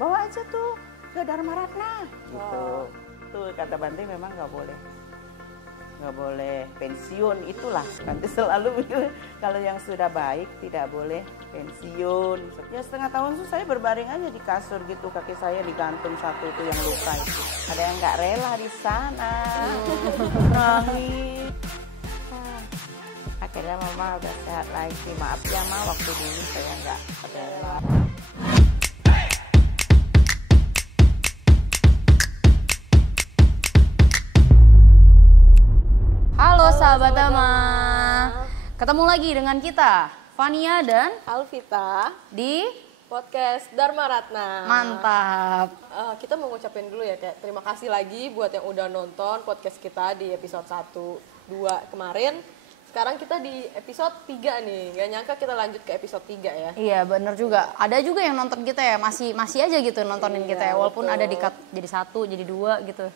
bawa aja tuh ke Dharma Ratna gitu. Tuh kata Bante memang nggak boleh pensiun, itulah Bante selalu bilang kalau yang sudah baik tidak boleh pensiun. Ya setengah tahun tuh saya berbaring aja di kasur gitu, kaki saya digantung satu tuh yang luka itu. Ada yang nggak rela di sana, nangis. Akhirnya mama udah sehat lagi. Maaf ya ma, waktu dulu saya nggak rela. Halo sahabat Dhamma, ketemu lagi dengan kita, Fania dan Alvita di podcast Dharma Ratna. Mantap. Kita mau ngucapin dulu ya, kayak terima kasih lagi buat yang udah nonton podcast kita di episode 1, 2 kemarin. Sekarang kita di episode 3 nih, gak nyangka kita lanjut ke episode 3 ya. Iya bener juga, ada juga yang nonton kita ya, masih aja gitu nontonin kita ya, walaupun betul. ada di cut jadi 1, jadi 2 gitu.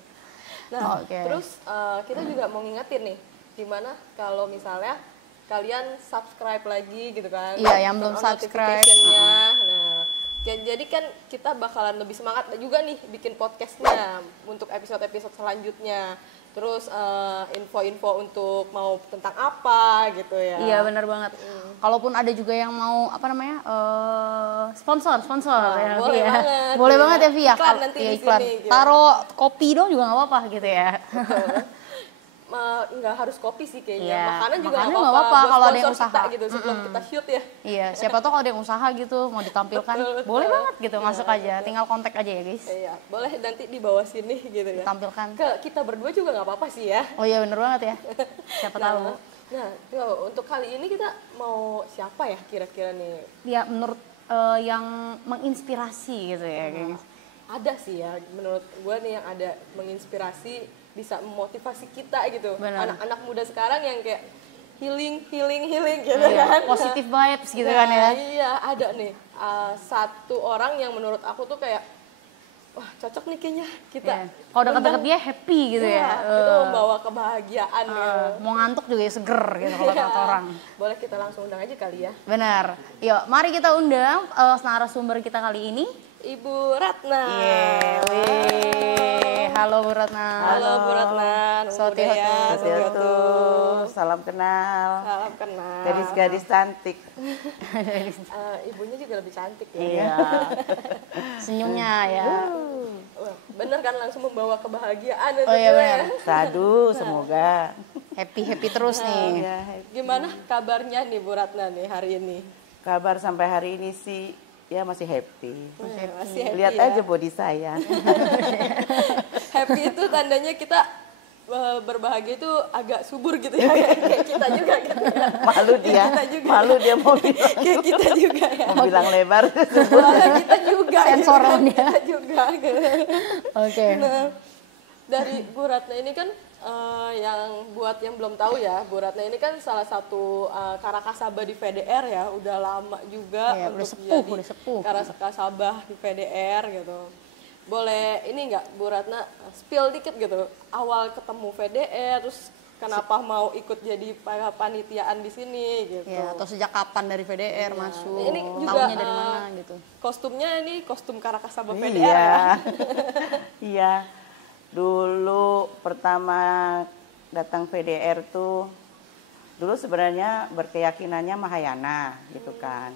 Nah, Oke. terus kita juga mau ngingetin nih, gimana kalau misalnya kalian subscribe lagi gitu kan. Iya, yang belum turn on subscribe. notification-nya. Nah, jadi kan kita bakalan lebih semangat juga nih bikin podcastnya untuk episode-episode selanjutnya. Terus info-info untuk mau tentang apa gitu ya. Iya benar banget. Kalaupun ada juga yang mau apa namanya sponsor ya, boleh Via. banget, Boleh ya. banget ya Via. Iklan nanti Iya, di iklan. sini, gitu. Taruh kopi dong juga nggak apa-apa gitu ya. Nggak harus kopi sih kayaknya. Iya, Makanan juga makanan nggak nggak apa-apa. apa-apa Buat kalau ada yang sponsor kita usaha. gitu sebelum kita shoot ya. Iya, siapa tahu kalau ada yang usaha gitu mau ditampilkan, Betul. boleh banget gitu, masuk aja, tinggal kontak aja ya guys, Iya, boleh nanti di bawah sini gitu ya. tampilkan. Ke kita berdua juga nggak apa-apa sih ya. Oh iya bener banget ya, siapa tahu. Nah, untuk kali ini kita mau siapa ya kira-kira nih? Ya menurut yang menginspirasi gitu ya guys. Ada sih ya, menurut gue nih yang ada menginspirasi, bisa memotivasi kita gitu. Benar. Anak-anak muda sekarang yang kayak healing gitu Iya, kan. positive vibes gitu Nah, kan ya. Iya, ada nih satu orang yang menurut aku tuh kayak wah cocok nih kayaknya kita. Iya. Kalau deket-deket dia happy gitu Iya, ya. itu membawa kebahagiaan gitu. Mau ngantuk juga ya seger gitu kalau kata orang. Boleh kita langsung undang aja kali ya. Benar. Yuk, mari kita undang narasumber kita kali ini. Ibu Ratna. Halo Bu Ratna. Halo Bu Ratna. Soti Budaya, hotu. Sotihotu. Salam kenal. Salam kenal. Gadis-gadis cantik. Ibunya juga lebih cantik ya. Iya. Senyumnya ya. Wah, bener kan langsung membawa kebahagiaan itu Oh iya tuh benar. ya. Sadu, semoga. Happy terus nih. Ya, Gimana kabarnya nih Bu Ratna nih hari ini? kabar sampai hari ini sih ya masih happy. Masih happy Lihat ya. aja body saya. Happy itu tandanya kita berbahagia itu agak subur gitu ya. Kayak kita juga gitu ya. Malu dia. Kita juga. Malu dia mau bilang. Kayak kita juga ya. Mau bilang lebar. Malah kita juga. Sensoran gitu dia. kan. Kita juga. Gitu. Oke. Nah, dari Bu Ratna ini kan yang buat yang belum tahu ya, Bu Ratna ini kan salah satu Karakasaba di VDR ya, udah lama juga Iya, untuk udah sepuh. Karakasaba di VDR gitu. Boleh ini nggak Bu Ratna spill dikit gitu, awal ketemu VDR, terus kenapa mau ikut jadi panitiaan di sini gitu. Ya, atau sejak kapan dari VDR masuk? Ini juga, Tahunya dari mana gitu. Kostumnya ini kostum Karakasaba VDR Iya. ya. Iya. Dulu pertama datang VDR tuh, dulu sebenarnya berkeyakinannya Mahayana gitu kan.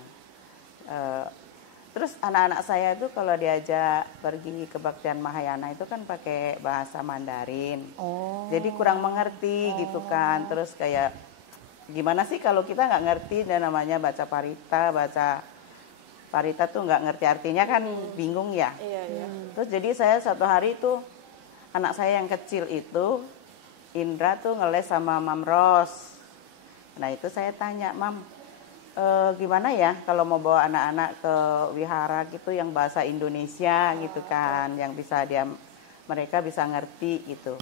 Terus anak-anak saya tuh kalau diajak pergi kebaktian Mahayana itu kan pakai bahasa Mandarin. Oh. Jadi kurang mengerti gitu kan. Terus kayak gimana sih kalau kita nggak ngerti dan namanya baca parita tuh nggak ngerti artinya kan bingung ya. Iya, iya. Terus jadi saya satu hari tuh anak saya yang kecil itu Indra tuh ngeles sama Mam Ros. Nah itu saya tanya, Mam, gimana ya kalau mau bawa anak-anak ke wihara gitu yang bahasa Indonesia gitu kan, yang bisa mereka bisa ngerti gitu.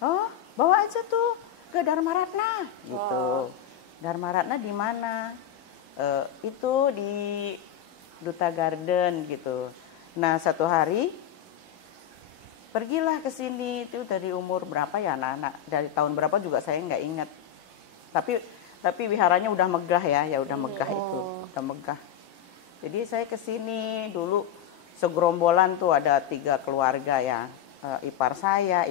Oh, bawa aja tuh ke Dharma Ratna gitu. Dharma Ratna di mana? Itu di Duta Garden gitu. Nah satu hari pergilah ke sini, itu dari umur berapa ya anak-anak, dari tahun berapa juga saya nggak ingat. Tapi wiharanya udah megah ya udah megah itu, udah megah. Jadi saya ke sini dulu segerombolan tuh ada 3 keluarga ya. Ipar saya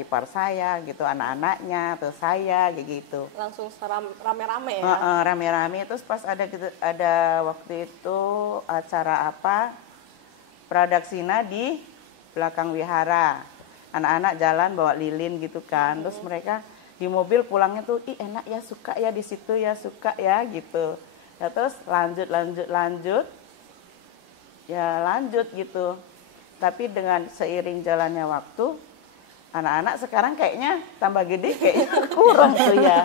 gitu, anak-anaknya, terus saya kayak gitu. Langsung rame-rame ya. Rame-rame, terus pas ada waktu itu acara apa, pradaksina di belakang wihara. Anak-anak jalan bawa lilin gitu kan, terus mereka di mobil pulangnya tuh, ih enak ya, suka ya di situ ya, suka ya gitu. Ya, terus lanjut, ya lanjut gitu. Tapi dengan seiring jalannya waktu, anak-anak sekarang kayaknya tambah gede, kayaknya kurang tuh ya.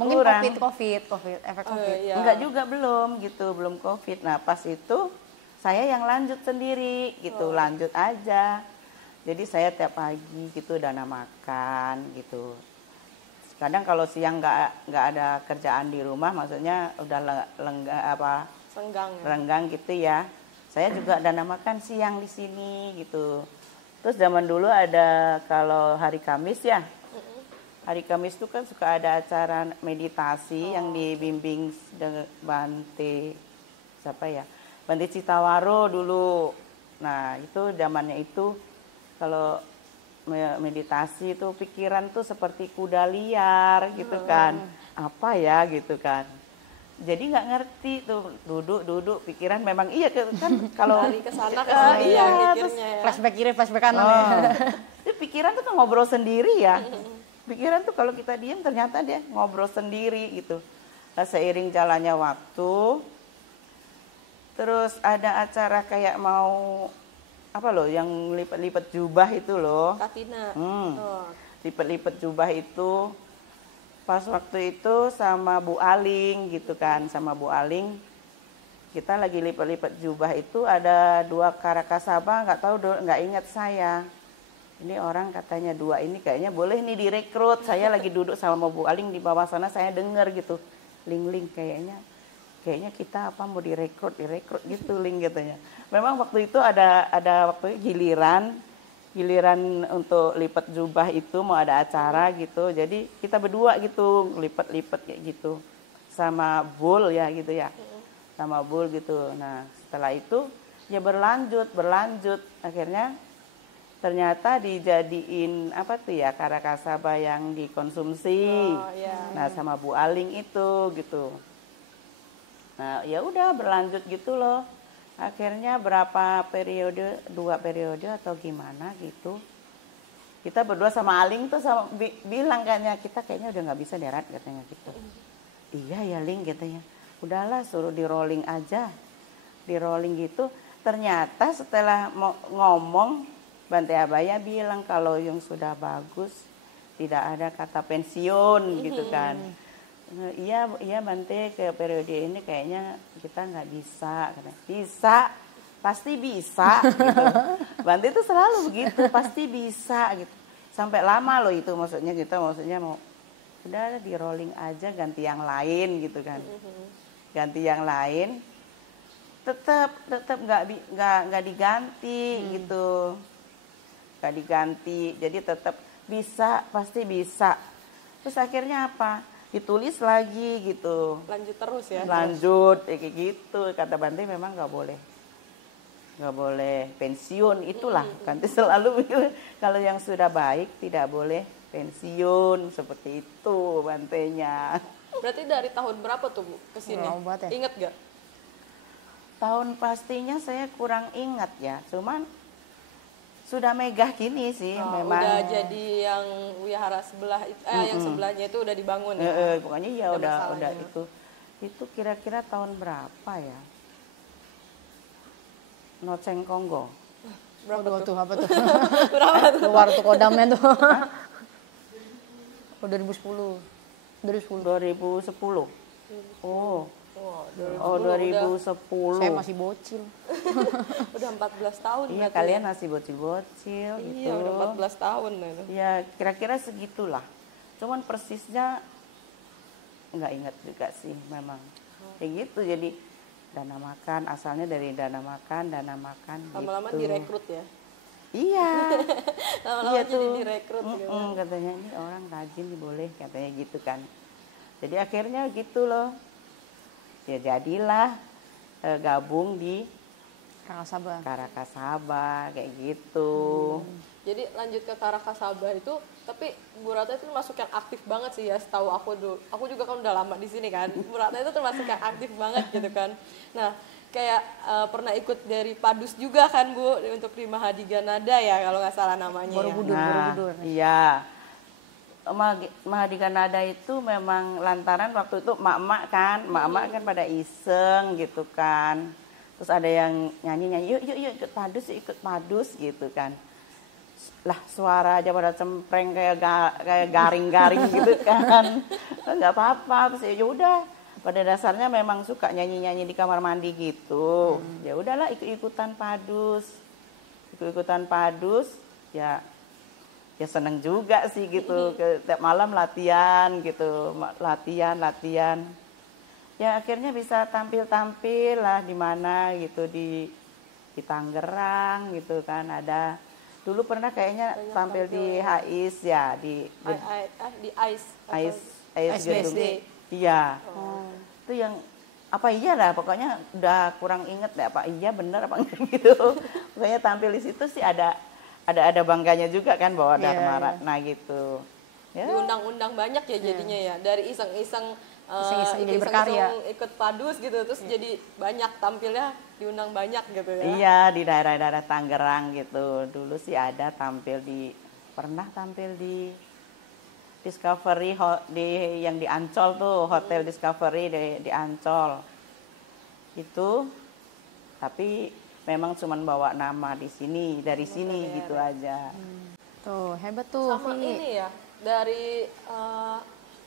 Mungkin Kurang. efek COVID. Iya. Enggak juga, belum gitu, belum COVID. Nah pas itu saya yang lanjut sendiri gitu, lanjut aja. Jadi saya tiap pagi gitu dana makan gitu. Kadang kalau siang nggak ada kerjaan di rumah, maksudnya udah renggang gitu ya. Saya juga dana makan siang di sini gitu. Terus zaman dulu ada kalau hari Kamis ya. Hari Kamis itu kan suka ada acara meditasi yang dibimbing Bante siapa ya? Bante Citawaro dulu. Nah, itu zamannya itu kalau meditasi itu pikiran tuh seperti kuda liar gitu kan. Apa ya gitu kan. Jadi nggak ngerti tuh, duduk pikiran memang iya kan kalau lari ke sana ke sini iya, mikirnya ya. Flashback kiri, flashback kanan ya. Itu pikiran tuh kan ngobrol sendiri ya. Pikiran tuh kalau kita diam ternyata dia ngobrol sendiri gitu. Nah, seiring jalannya waktu, terus ada acara kayak mau apa loh yang lipat-lipat jubah itu loh. Katina. Lipat-lipat jubah itu. Pas waktu itu sama Bu Aling gitu kan, sama Bu Aling kita lagi lipat-lipat jubah itu ada 2 karakasaba, nggak ingat saya. Ini orang katanya 2 ini kayaknya boleh nih direkrut. Saya lagi duduk sama Bu Aling di bawah sana, saya dengar gitu, Ling kayaknya kita apa mau direkrut gitu Ling katanya. Memang waktu itu ada waktu giliran untuk lipat jubah itu mau ada acara gitu. Jadi kita berdua gitu lipat kayak gitu sama Bul ya gitu ya. Sama Bul gitu. Nah, setelah itu ya berlanjut. Akhirnya ternyata dijadiin apa tuh ya karakasaba yang dikonsumsi. Nah, sama Bu Aling itu gitu. Nah, ya udah berlanjut gitu loh. Akhirnya berapa periode, 2 periode atau gimana gitu. Kita berdua sama Aling tuh bilang kita kayaknya udah nggak bisa derat katanya gitu. Iya ya Ling katanya. Udahlah suruh di rolling aja. Di rolling gitu. Ternyata setelah ngomong Bante Abaya bilang kalau yang sudah bagus tidak ada kata pensiun gitu kan. Iya Bante ke periode ini kayaknya kita nggak bisa. Bisa, pasti bisa gitu. Bante itu selalu begitu, pasti bisa gitu. Sampai lama loh itu maksudnya mau udah di rolling aja ganti yang lain gitu kan. Ganti yang lain tetap nggak diganti gitu. Nggak diganti, jadi tetap bisa, pasti bisa. Terus akhirnya apa? Ditulis lagi gitu. Lanjut terus ya. Lanjut kayak gitu. Kata Bante memang nggak boleh pensiun, itulah Bante selalu bilang kalau yang sudah baik tidak boleh pensiun, seperti itu Bantenya. Berarti dari tahun berapa tuh Bu kesini? Ya. Ingat gak? Tahun pastinya saya kurang ingat ya, cuman sudah megah gini sih memang. Udah jadi yang wihara sebelah yang sebelahnya itu udah dibangun ya. Pokoknya ya udah itu kira-kira tahun berapa ya? Noceng Konggo. Berapa tuh? Apa tuh? Berapa tuh? Keluar tuh kodamnya tuh. 2010. 2010. Oh. Oh, 2010. Saya masih bocil. Udah 14 tahun. Iya, kalian masih bocil-bocil gitu. Iya, udah 14 tahun itu. Ya, kira-kira segitulah. Cuman persisnya nggak ingat juga sih memang. Kayak gitu, jadi dana makan, asalnya dari dana makan Lama-lama gitu. direkrut ya? Iya. Lama-lama Iya jadi tuh. direkrut gitu. Katanya ini orang rajin nih boleh, katanya gitu kan. Jadi akhirnya gitu loh. Ya jadilah gabung di Karakasaba. Karakasaba kayak gitu. Jadi lanjut ke Karakasaba itu, tapi Bu Ratna itu termasuk yang aktif banget sih ya, setahu aku dulu. Aku juga kan udah lama di sini kan. Bu Ratna itu termasuk yang aktif banget gitu kan. Nah, kayak pernah ikut dari Padus juga kan Bu, untuk di Mahadika Nada ya kalau nggak salah namanya ya. Borobudur. Iya. Mahadika Nada itu memang lantaran waktu itu emak-emak kan pada iseng gitu kan. Terus ada yang nyanyi, yuk ikut padus gitu kan. Lah suara aja pada cempreng kayak garing-garing gitu kan. Enggak apa-apa, terus ya udah. Pada dasarnya memang suka nyanyi-nyanyi di kamar mandi gitu. Ya udahlah ikut-ikutan padus. Ikut-ikutan padus ya seneng juga sih gitu. Tiap malam latihan gitu, latihan. Ya akhirnya bisa tampil-tampil lah di mana gitu di Tangerang gitu kan ada. Dulu pernah kayaknya tampil di HIS ya di ICE Gedung. Iya. Itu yang apa iya lah pokoknya udah kurang inget deh apa iya bener apa enggak gitu. Pokoknya tampil di situ sih ada bangganya juga kan bawa Dharma Ratna gitu. Ya. Diundang-undang banyak ya jadinya ya, dari iseng-iseng jadi berkarya, ikut padus gitu, terus jadi banyak tampilnya, diundang banyak gitu ya. Iya di daerah-daerah Tangerang gitu. Dulu sih ada pernah tampil di Discovery yang di Ancol tuh, Hotel Discovery di Ancol. Itu tapi memang cuman bawa nama dari sini gitu aja. Tuh, hebat tuh. Sama ini ya, dari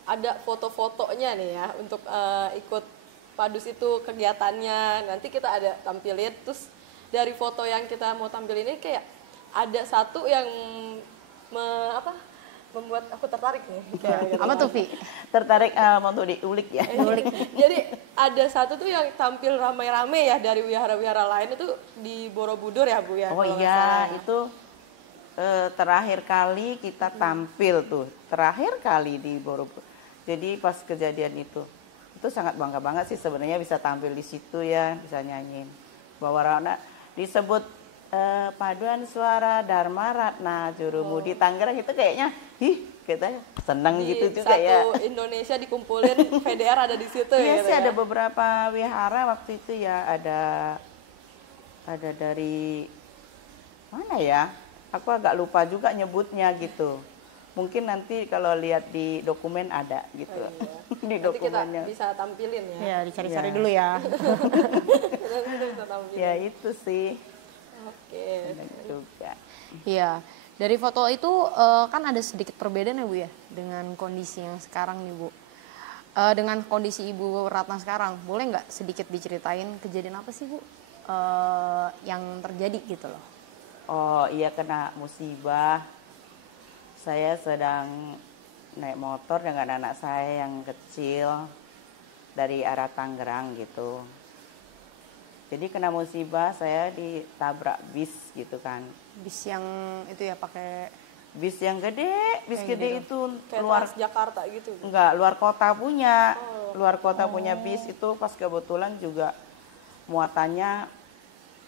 ada foto-fotonya nih ya untuk ikut padus itu kegiatannya. Nanti kita ada tampilin, terus dari foto yang kita mau tampil ini kayak ada satu yang membuat aku tertarik nih. Apa tuh, Vi? Tertarik mau diulik ya. Jadi ada satu tuh yang tampil ramai-ramai ya dari wihara-wihara lain itu di Borobudur ya Bu ya. Oh iya, itu terakhir kali kita tampil tuh. Terakhir kali di Borobudur. Jadi pas kejadian itu sangat bangga banget sih sebenarnya bisa tampil di situ ya, bisa nyanyiin. Bahwa Ratna disebut paduan suara Dharma Ratna Jurumudi Tangerang itu kayaknya kita seneng gitu juga ya. Satu Indonesia dikumpulin, PDR ada di situ ya. Iya sih ya. ada beberapa wihara waktu itu ya, ada dari mana ya? Aku agak lupa juga nyebutnya gitu. Mungkin nanti kalau lihat di dokumen ada gitu. Oh, iya. Di nanti dokumennya. kita bisa tampilin ya. Ya, dicari-cari dulu ya. Nanti kita bisa tampilin. Ya itu sih. Oke. Juga. Iya. Dari foto itu kan ada sedikit perbedaan ya Bu ya dengan kondisi yang sekarang nih Bu. Dengan kondisi Ibu Ratna sekarang, boleh nggak sedikit diceritain kejadian apa sih Bu yang terjadi gitu loh? Oh iya, kena musibah. Saya sedang naik motor dengan anak saya yang kecil dari arah Tangerang gitu. Jadi kena musibah, saya ditabrak bis gitu kan. Bis yang itu ya pakai bis yang gede, bis gede gitu. itu Kayak luar Jakarta gitu. Enggak, luar kota punya. Luar kota punya bis itu pas kebetulan juga muatannya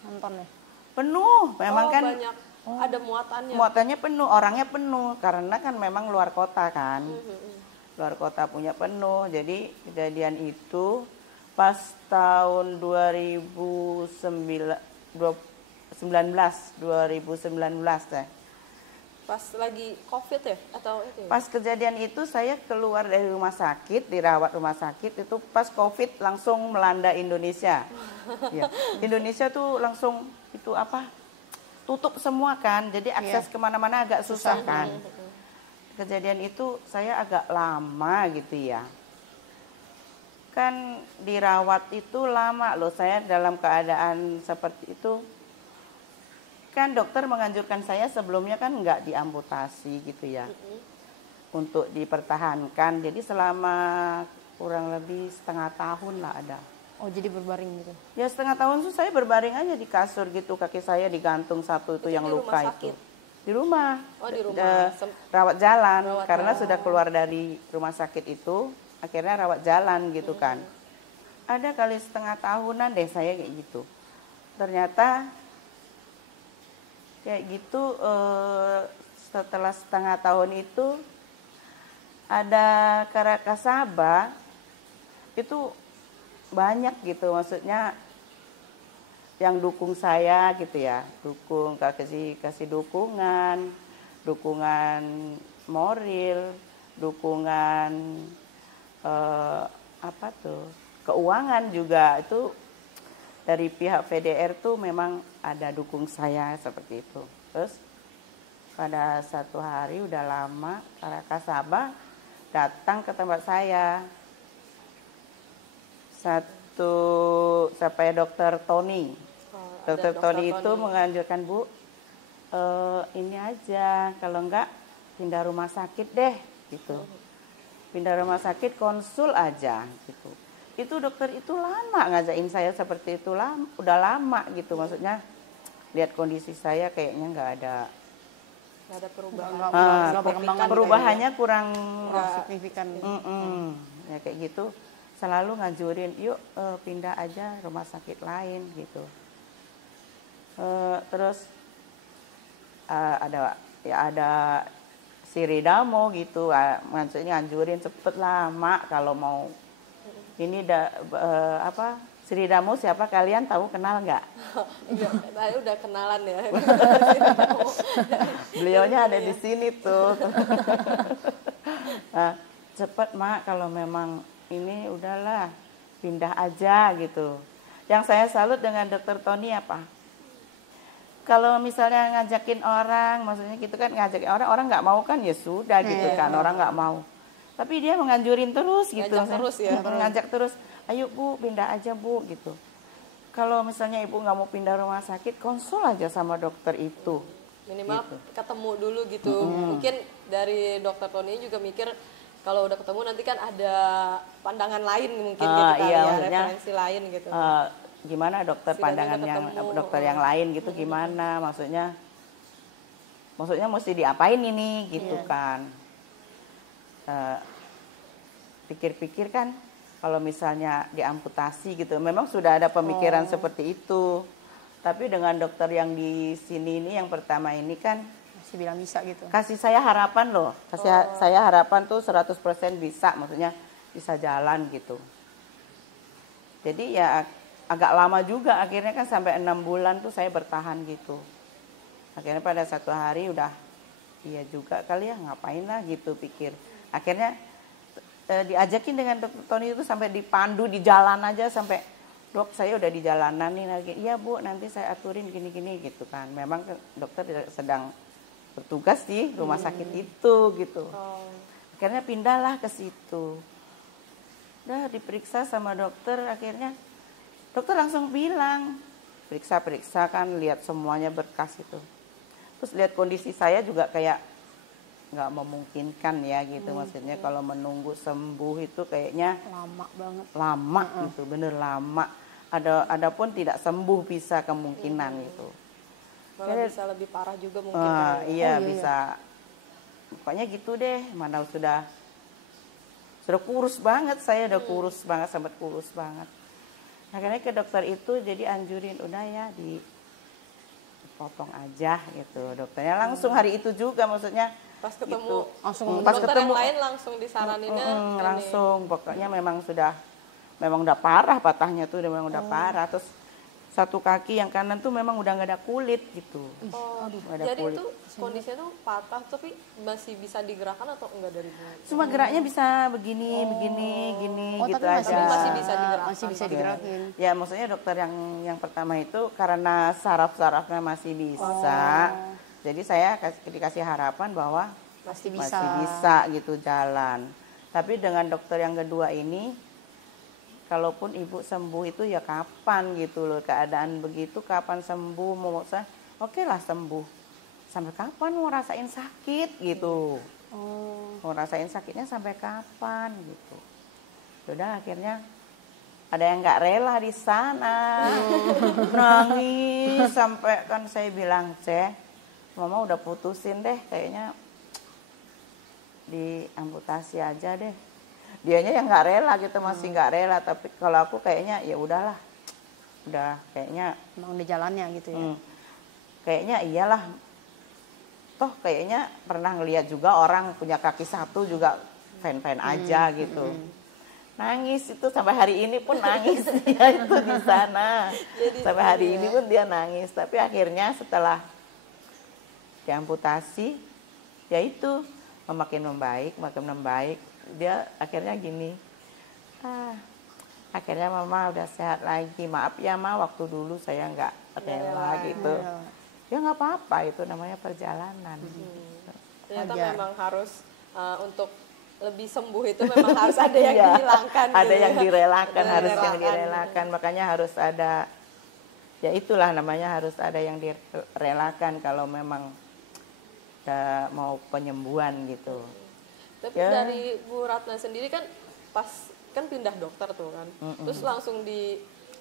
nonton ya. penuh. Memang kan banyak. Ada muatannya. Muatannya penuh, orangnya penuh karena kan memang luar kota kan. Luar kota punya penuh. Jadi kejadian itu pas tahun 2019 ya. Pas lagi COVID ya atau itu? Ya? Pas kejadian itu saya keluar dari rumah sakit, dirawat rumah sakit itu pas COVID langsung melanda Indonesia. Ya. Indonesia tuh langsung itu tutup semua kan, jadi akses kemana-mana agak susah kan. Kejadian itu saya agak lama gitu ya. Kan dirawat itu lama loh, saya dalam keadaan seperti itu. Kan dokter menganjurkan saya sebelumnya kan nggak diamputasi gitu ya. Untuk dipertahankan, jadi selama kurang lebih setengah tahun lah ada. Oh jadi berbaring gitu? Ya setengah tahun tuh saya berbaring aja di kasur gitu, kaki saya digantung satu itu yang luka itu. Di rumah. Oh di rumah. Rawat jalan, karena sudah keluar dari rumah sakit itu, akhirnya rawat jalan gitu kan. Ada kali setengah tahunan deh saya kayak gitu. ternyata kayak gitu, setelah setengah tahun itu ada Karakasaba itu banyak gitu, maksudnya yang dukung saya gitu ya, kasih dukungan moral, dukungan apa tuh, keuangan juga itu dari pihak VDR tuh memang ada dukung saya seperti itu. Terus pada satu hari udah lama Karakasaba datang ke tempat saya. Sampai dokter Tony. Dokter Tony itu menganjurkan, Bu, ini aja, kalau enggak pindah rumah sakit deh gitu. Pindah rumah sakit, konsul aja gitu. Itu dokter itu lama ngajakin saya seperti itu, udah lama gitu, maksudnya lihat kondisi saya kayaknya nggak ada perubahan. Perubahannya kurang signifikan. Ya kayak gitu, selalu nganjurin yuk pindah aja rumah sakit lain gitu. Terus ada Siridamo gitu, maksudnya nganjurin cepet lama kalau mau ini Siridamo siapa, kalian tahu, kenal nggak? Udah kenalan ya. Beliaunya ada di sini tuh. Nah, cepet Mak, kalau memang ini udahlah pindah aja gitu. Yang saya salut dengan Dokter Tony apa? Kalau misalnya ngajakin orang, maksudnya gitu kan, ngajakin orang nggak mau kan ya sudah gitu kan, orang nggak mau. Tapi dia menganjurin terus gitu. Ngajak terus, ayo Bu pindah aja Bu gitu. Kalau misalnya Ibu nggak mau pindah rumah sakit, konsul aja sama dokter itu. Minimal gitu. Ketemu dulu gitu. Mungkin dari dokter Tony juga mikir kalau udah ketemu nanti kan ada pandangan lain mungkin gitu kali ya, referensi lain gitu. Gimana dokter pandangan dokter yang lain gitu gimana, maksudnya mesti diapain ini gitu kan. Pikir-pikir kan kalau misalnya diamputasi gitu, memang sudah ada pemikiran seperti itu. Tapi dengan dokter yang di sini ini yang pertama ini kan masih bilang bisa gitu. Kasih saya harapan loh. Saya harapan tuh 100% bisa, maksudnya bisa jalan gitu. Jadi ya agak lama juga, akhirnya kan sampai 6 bulan tuh saya bertahan gitu. Akhirnya pada satu hari udah iya juga kali ya, ngapain lah gitu pikir. Akhirnya diajakin dengan dokter Tony itu sampai dipandu di jalan aja, sampai dok saya udah di jalanan nih lagi. Iya Bu, nanti saya aturin gini-gini gitu kan. Memang dokter sedang bertugas di rumah sakit itu gitu. Akhirnya pindahlah ke situ. Udah diperiksa sama dokter, akhirnya dokter langsung bilang, periksa kan, lihat semuanya berkas itu. Terus lihat kondisi saya juga kayak nggak memungkinkan ya gitu, maksudnya kalau menunggu sembuh itu kayaknya Lama banget. Lama gitu, bener lama. Adapun tidak sembuh bisa kemungkinan gitu. Malah bisa lebih parah juga mungkin. Iya bisa. Pokoknya gitu deh, mana sudah kurus banget, saya udah kurus banget, sampai kurus banget. Akhirnya ke dokter itu jadi anjurin udah ya dipotong aja gitu. Dokternya langsung hari itu juga, maksudnya pas ketemu gitu. langsung dokter yang lain langsung disaraninnya langsung pokoknya memang udah parah, patahnya tuh memang udah parah. Terus satu kaki yang kanan tuh memang udah nggak ada kulit gitu. Jadi kulit. Itu kondisinya tuh patah tapi masih bisa digerakkan atau enggak dari dulu? Cuma geraknya bisa begini gini gitu tapi aja. masih bisa digerakkan. Masih bisa digerakin. Ya maksudnya dokter yang pertama itu karena saraf-sarafnya masih bisa. Jadi saya dikasih harapan bahwa masih bisa gitu jalan. Tapi dengan dokter yang kedua ini, kalaupun ibu sembuh itu ya kapan gitu loh, keadaan begitu kapan sembuh, mau saya oke lah sembuh. Sampai kapan mau rasain sakit gitu. Mau rasain sakitnya sampai kapan gitu. Sudah akhirnya ada yang nggak rela di sana. Nangis sampai kan saya bilang, Mama udah putusin deh, kayaknya diamputasi aja deh. Dianya yang nggak rela gitu, masih nggak rela, tapi kalau aku kayaknya ya udahlah, udah kayaknya Emang udah jalannya gitu ya. kayaknya iyalah, toh kayaknya pernah ngelihat juga orang punya kaki satu juga fine-fine aja gitu. Nangis itu sampai hari ini pun nangis dia itu di sana. Sampai hari ini pun dia nangis. Tapi akhirnya setelah diamputasi, ya itu makin membaik. Dia akhirnya gini, akhirnya mama udah sehat lagi. Maaf ya ma, waktu dulu saya nggak rela gitu. Ya nggak apa-apa, itu namanya perjalanan. Ternyata Wajar. memang harus untuk lebih sembuh itu memang harus ada yang dihilangkan. Ada gitu yang ya. direlakan, Ada harus yang direlakan. Makanya harus ada, ya itulah namanya harus ada yang direlakan kalau memang mau penyembuhan gitu. Tapi Ya. dari Bu Ratna sendiri kan pas kan pindah dokter tuh kan, terus langsung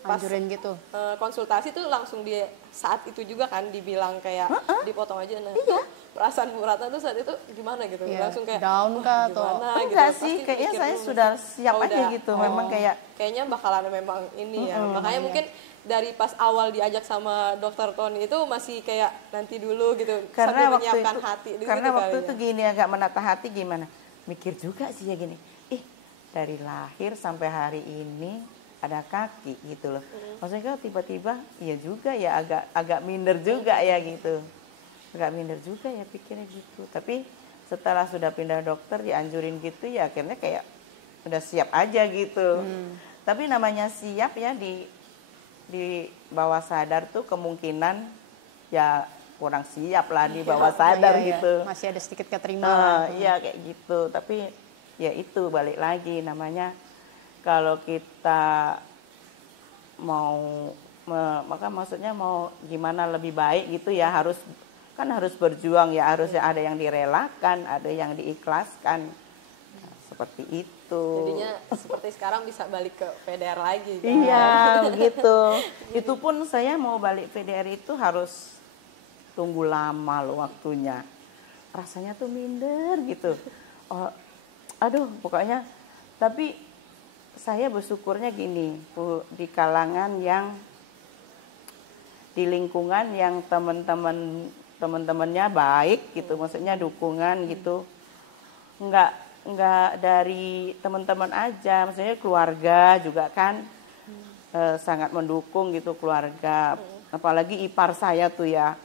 pas Anjurin gitu. konsultasi tuh langsung di saat itu juga kan dibilang kayak dipotong aja. Nah itu perasaan Bu Ratna tuh saat itu gimana gitu? Iya, Langsung kayak down kah atau gimana gitu? Enggak Pasti sih, kayaknya mikir saya dulu sudah sih. siap Oh, aja udah. gitu. Memang kayak Kayaknya bakalan memang ini ya. Makanya mungkin dari pas awal diajak sama Dokter Tony itu masih kayak nanti dulu gitu. karena sambil waktu menyiapkan itu hati gitu karena waktu kali itu ya. gini agak menata hati gimana, mikir juga sih ya gini, dari lahir sampai hari ini ada kaki gitu loh. Maksudnya tiba-tiba iya juga ya, agak minder juga ya gitu, agak minder juga ya pikirnya gitu. Tapi setelah sudah pindah dokter dianjurin gitu ya akhirnya kayak udah siap aja gitu. Tapi namanya siap ya di bawah sadar tuh kemungkinan ya kurang siap lah di bawah sadar Iya, iya. gitu. Masih ada sedikit keterima. Iya kayak gitu. Tapi ya itu balik lagi namanya kalau kita mau maka maksudnya mau gimana lebih baik gitu ya harus berjuang ya, harusnya ada yang direlakan, ada yang diikhlaskan. Nah, seperti itu. Jadinya seperti sekarang bisa balik ke PDR lagi kan? Iya, begitu. Itu pun saya mau balik PDR itu harus tunggu lama loh waktunya. Rasanya tuh minder gitu. Oh, aduh, pokoknya. Tapi saya bersyukurnya gini, di kalangan yang di lingkungan yang teman-temannya baik gitu, maksudnya dukungan gitu. Enggak dari teman-teman aja, maksudnya keluarga juga kan sangat mendukung gitu keluarga. Apalagi ipar saya tuh ya,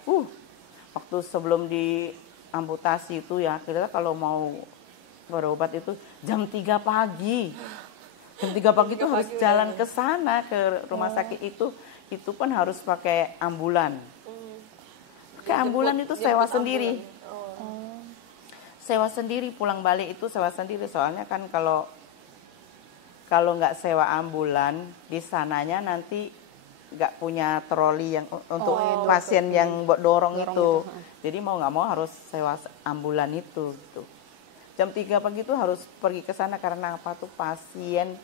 waktu sebelum diamputasi itu ya, kita kalau mau berobat itu jam 3 pagi. Jam 3 pagi itu harus jalan ke sana ke rumah sakit itu pun harus pakai ambulan. Pakai ambulan itu sewa sendiri. Sewa sendiri, pulang balik itu sewa sendiri. Soalnya kan kalau nggak sewa ambulan di sananya nanti nggak punya troli yang untuk pasien yang buat dorong itu. Jadi mau nggak mau harus sewa ambulan itu gitu. Jam 3 pagi itu harus pergi ke sana karena apa tuh pasien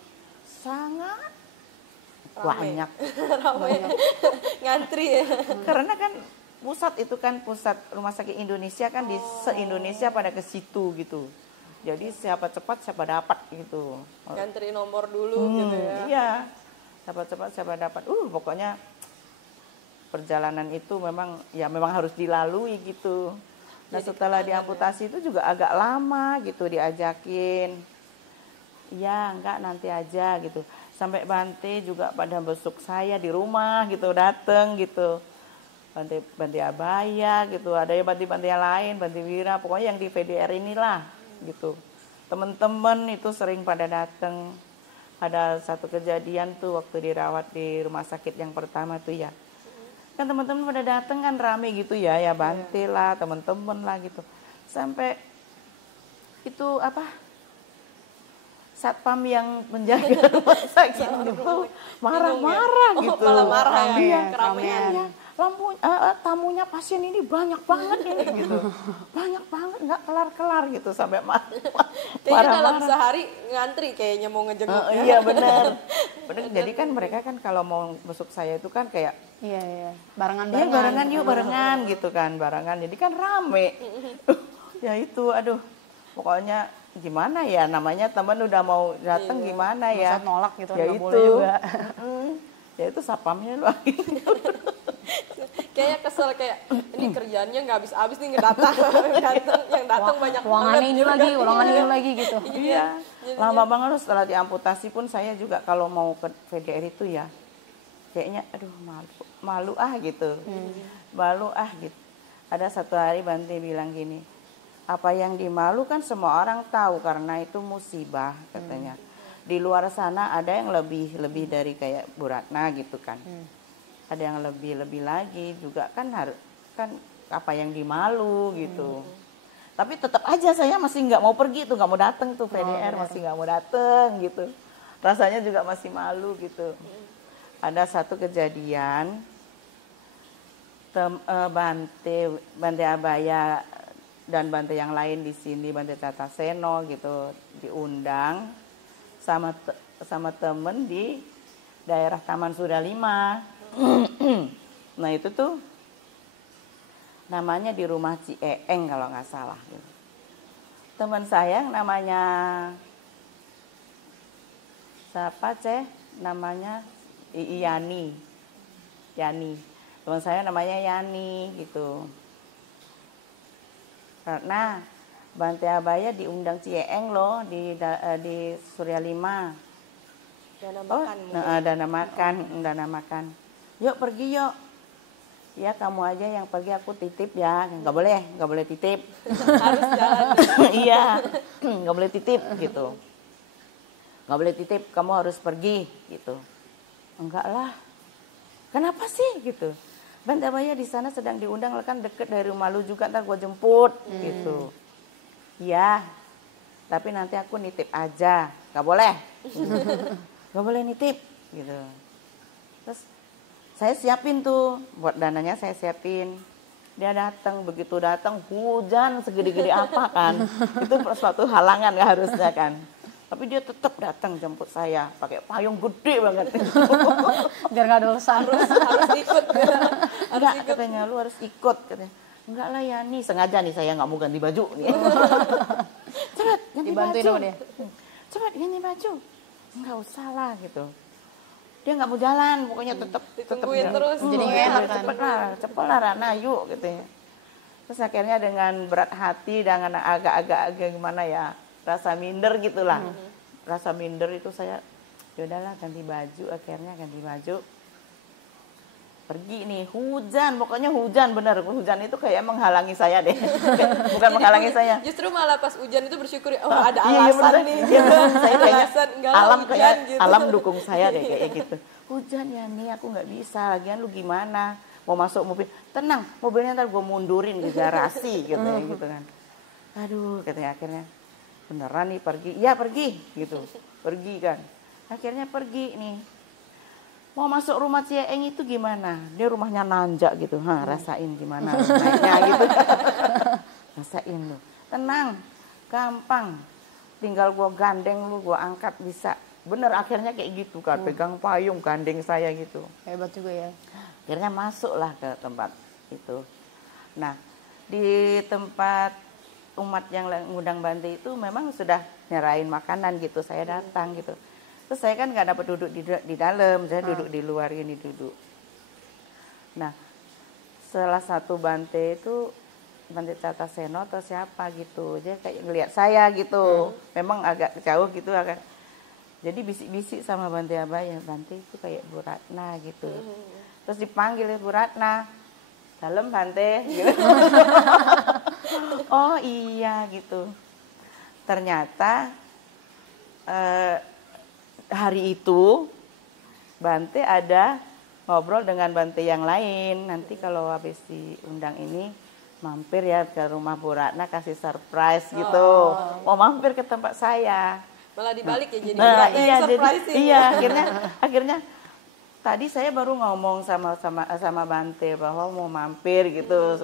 sangat banyak. Ngantri ya. Karena kan pusat rumah sakit Indonesia kan di se-Indonesia pada ke situ gitu. Jadi siapa cepat siapa dapat gitu. Ngantri nomor dulu gitu ya. Iya. Siapa cepat siapa dapat. Pokoknya perjalanan itu memang harus dilalui gitu. Nah, setelah diamputasi itu juga agak lama gitu diajakin. Ya, enggak nanti aja gitu. Sampai Bante juga pada besuk saya di rumah gitu, dateng gitu. Bante Abaya gitu, ada ya Bante yang lain, Bante Wira, pokoknya yang di PDR inilah gitu. Teman-teman itu sering pada datang. Ada satu kejadian tuh waktu dirawat di rumah sakit yang pertama tuh ya. Kan teman-teman pada datang kan rame gitu ya Bante lah, teman-teman lah gitu. Sampai itu satpam yang menjaga rumah sakit itu marah-marah gitu. Malah marah ya, Iya, keramaian. Tamunya pasien ini banyak banget ini gitu. Banyak banget nggak kelar-kelar gitu sampai Kayaknya dalam sehari ngantri kayaknya mau ngejenguk. Iya benar. Jadi kan mereka kan kalau mau besuk saya itu kan kayak Iya. Barengan. Iya barengan yuk barengan gitu kan, barengan. Jadi kan rame. Ya itu aduh. Pokoknya gimana ya namanya teman udah mau datang gimana ya. Masa nolak gitu Ya nggak itu. boleh juga. Ya itu sapamnya loh. Kayaknya kesel, kayak ini kerjaannya nggak habis-habis nih, datang yang datang banyak Ruangannya ini lagi, ruangan ini lagi gitu. Iya, lama banget loh. Setelah diamputasi pun saya juga kalau mau ke VDR itu ya kayaknya aduh malu gitu. Malu gitu. Ada satu hari Bante bilang gini, apa yang dimalukan semua orang tahu karena itu musibah katanya. Di luar sana ada yang lebih dari kayak Bu Ratna gitu kan. Ada yang lebih lagi juga kan harus kan apa yang dimalu gitu. Tapi tetap aja saya masih nggak mau pergi tuh, nggak mau datang tuh VDR, masih nggak mau datang gitu. Rasanya juga masih malu gitu. Ada satu kejadian Bante Abaya dan Bante yang lain di sini, Bante Cataseno gitu, diundang sama temen di daerah Taman Surya 5. Nah itu tuh namanya di rumah Cieeng kalau nggak salah gitu. Teman saya namanya siapa namanya Yani. Teman saya namanya Yani gitu. Karena Bante Abaya diundang Cieeng loh di Surya 5. Dana makan. Yuk pergi yuk. Ya kamu aja yang pergi, aku titip ya. Nggak boleh titip. Harus jalan. Iya, nggak boleh titip gitu. Nggak boleh titip, kamu harus pergi gitu. Enggak lah. Kenapa sih gitu? Bante Abaya di sana sedang diundang, kan deket dari rumah lu juga, ntar gue jemput gitu. Ya, tapi nanti aku nitip aja. Nggak boleh. Nggak boleh nitip gitu. Terus saya siapin tuh, buat dananya saya siapin. Dia datang, begitu datang hujan segede-gede apa kan. Itu suatu halangan ya harusnya kan. Tapi dia tetap datang jemput saya pakai payung gede banget. Biar nggak dosa. harus ikut. Enggak, katanya lu harus ikut katanya. Enggak lah ya nih, sengaja nih saya nggak mau ganti baju. Cepat ganti Dibantuin baju. sama dia. Cepat ganti baju. Enggak usah lah gitu. Dia nggak mau jalan, pokoknya tetap Ditungguin terus. Jadi nggak enak kan. Cepet lah Rana, yuk gitu ya. Terus akhirnya dengan berat hati, dengan agak gimana ya, rasa minder gitulah. Rasa minder itu saya, yaudahlah ganti baju, akhirnya ganti baju. Pergi nih, hujan, pokoknya hujan bener. Hujan itu kayak menghalangi saya deh. Bukan menghalangi saya. Justru malah pas hujan itu bersyukur, oh ada Iya, alasan bener. nih. Iya, saya kayaknya Alasan, enggak lah, alam hujan kayak gitu. alam dukung saya deh kayak gitu. Hujan ya nih, aku nggak bisa. Lagian lu gimana? Mau masuk mobil, tenang, mobilnya ntar gue mundurin di garasi gitu ya gitu kan. Aduh, katanya akhirnya beneran nih pergi. Ya pergi gitu, pergi kan. Akhirnya pergi nih. Mau masuk rumah Cieeng itu gimana? Dia rumahnya nanjak gitu. Rasain gimana naiknya gitu. Rasain lu. Tenang, gampang. Tinggal gua gandeng lu, gua angkat bisa. Bener akhirnya kayak gitu kan. Pegang payung gandeng saya gitu. Hebat juga ya. Akhirnya masuklah ke tempat itu. Nah, di tempat umat yang ngundang Bante itu memang sudah nyerahin makanan gitu. Saya datang gitu. Terus saya kan nggak dapat duduk di dalam, saya duduk di luar ini duduk. Nah, salah satu Bante itu Bante Cataseno atau siapa gitu, dia kayak ngelihat saya gitu, memang agak jauh gitu agak. Jadi bisik-bisik sama Bante Abaya, Bante itu kayak Bu Ratna gitu. Terus dipanggil Bu Ratna, dalam Bante. Gitu. Oh iya gitu. Ternyata hari itu Bante ada ngobrol dengan Bante yang lain. Nanti kalau habis diundang ini mampir ya ke rumah Bu Ratna, kasih surprise gitu. Mau mampir ke tempat saya. Malah dibalik ya jadi. Nah, iya jadi surprising. iya akhirnya tadi saya baru ngomong sama Bante bahwa mau mampir gitu,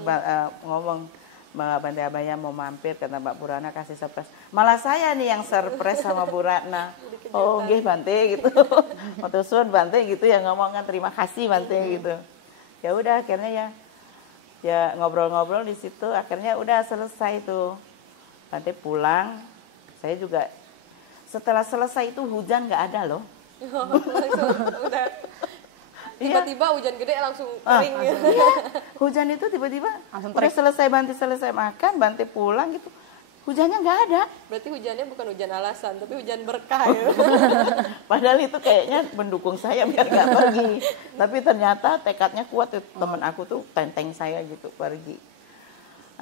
ngomong Mbak Bante Abaya mau mampir kata Mbak Bu Ratna kasih surprise. Malah saya nih yang surprise sama Bu Ratna. Oh, nggih Bante gitu. Matur suwun Bante gitu ya ngomong kan terima kasih Bante gitu. Ya udah akhirnya ya ngobrol-ngobrol di situ akhirnya udah selesai tuh. Bante pulang. Saya juga setelah selesai itu hujan nggak ada loh. Langsung udah tiba-tiba hujan gede langsung kering gitu. Iya, hujan itu tiba-tiba Langsung udah selesai makan, Banti pulang gitu. Hujannya nggak ada. Berarti hujannya bukan hujan alasan, tapi hujan berkah ya. Padahal itu kayaknya mendukung saya biar nggak pergi. Tapi ternyata tekadnya kuat tuh. Temen aku tuh tenteng saya gitu pergi.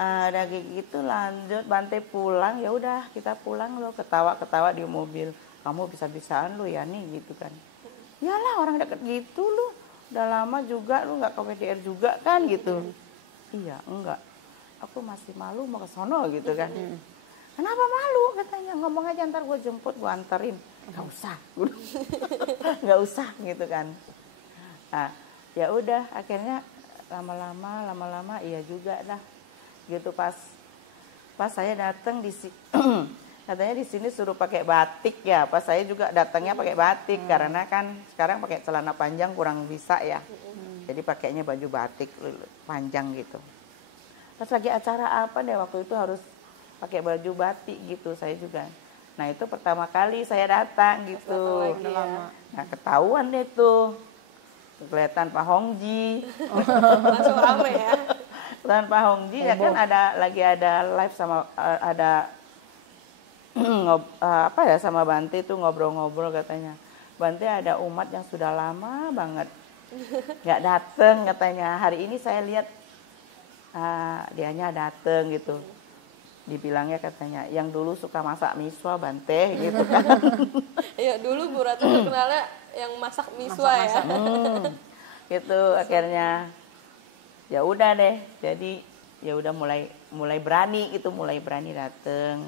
Udah kayak gitu lanjut Bante pulang, ya udah kita pulang loh, ketawa-ketawa di mobil. Kamu bisa-bisaan lo ya nih gitu kan. Iyalah orang deket gitu lo. Udah lama juga lu nggak ke WDR juga kan gitu. Iya, enggak. Aku masih malu mau ke sono gitu kan. Kenapa malu katanya? Ngomong aja ntar gue jemput, gue anterin. Nggak usah. Nggak usah gitu kan. Nah, ya udah akhirnya lama-lama iya juga dah. Gitu pas saya datang di katanya di sini suruh pakai batik ya. Pas saya juga datangnya pakai batik karena kan sekarang pakai celana panjang kurang bisa ya. Jadi pakainya baju batik panjang gitu. Pas lagi acara apa deh waktu itu harus pakai baju batik gitu saya juga. Nah itu pertama kali saya datang gitu. Nah ketahuan deh tuh. Kelihatan Pak Hongji. Langsung rame ya. Kelihatan Pak Hongji ya kan lagi ada live sama ada sama Bante tuh ngobrol-ngobrol katanya. Bante ada umat yang sudah lama banget nggak dateng katanya. Hari ini saya lihat dianya dateng gitu. Dibilangnya katanya yang dulu suka masak miswa Bante gitu kan. Iya dulu Bu Ratna terkenalnya yang masak miswa ya. Gitu akhirnya ya udah deh. Jadi ya udah mulai berani gitu, mulai berani dateng.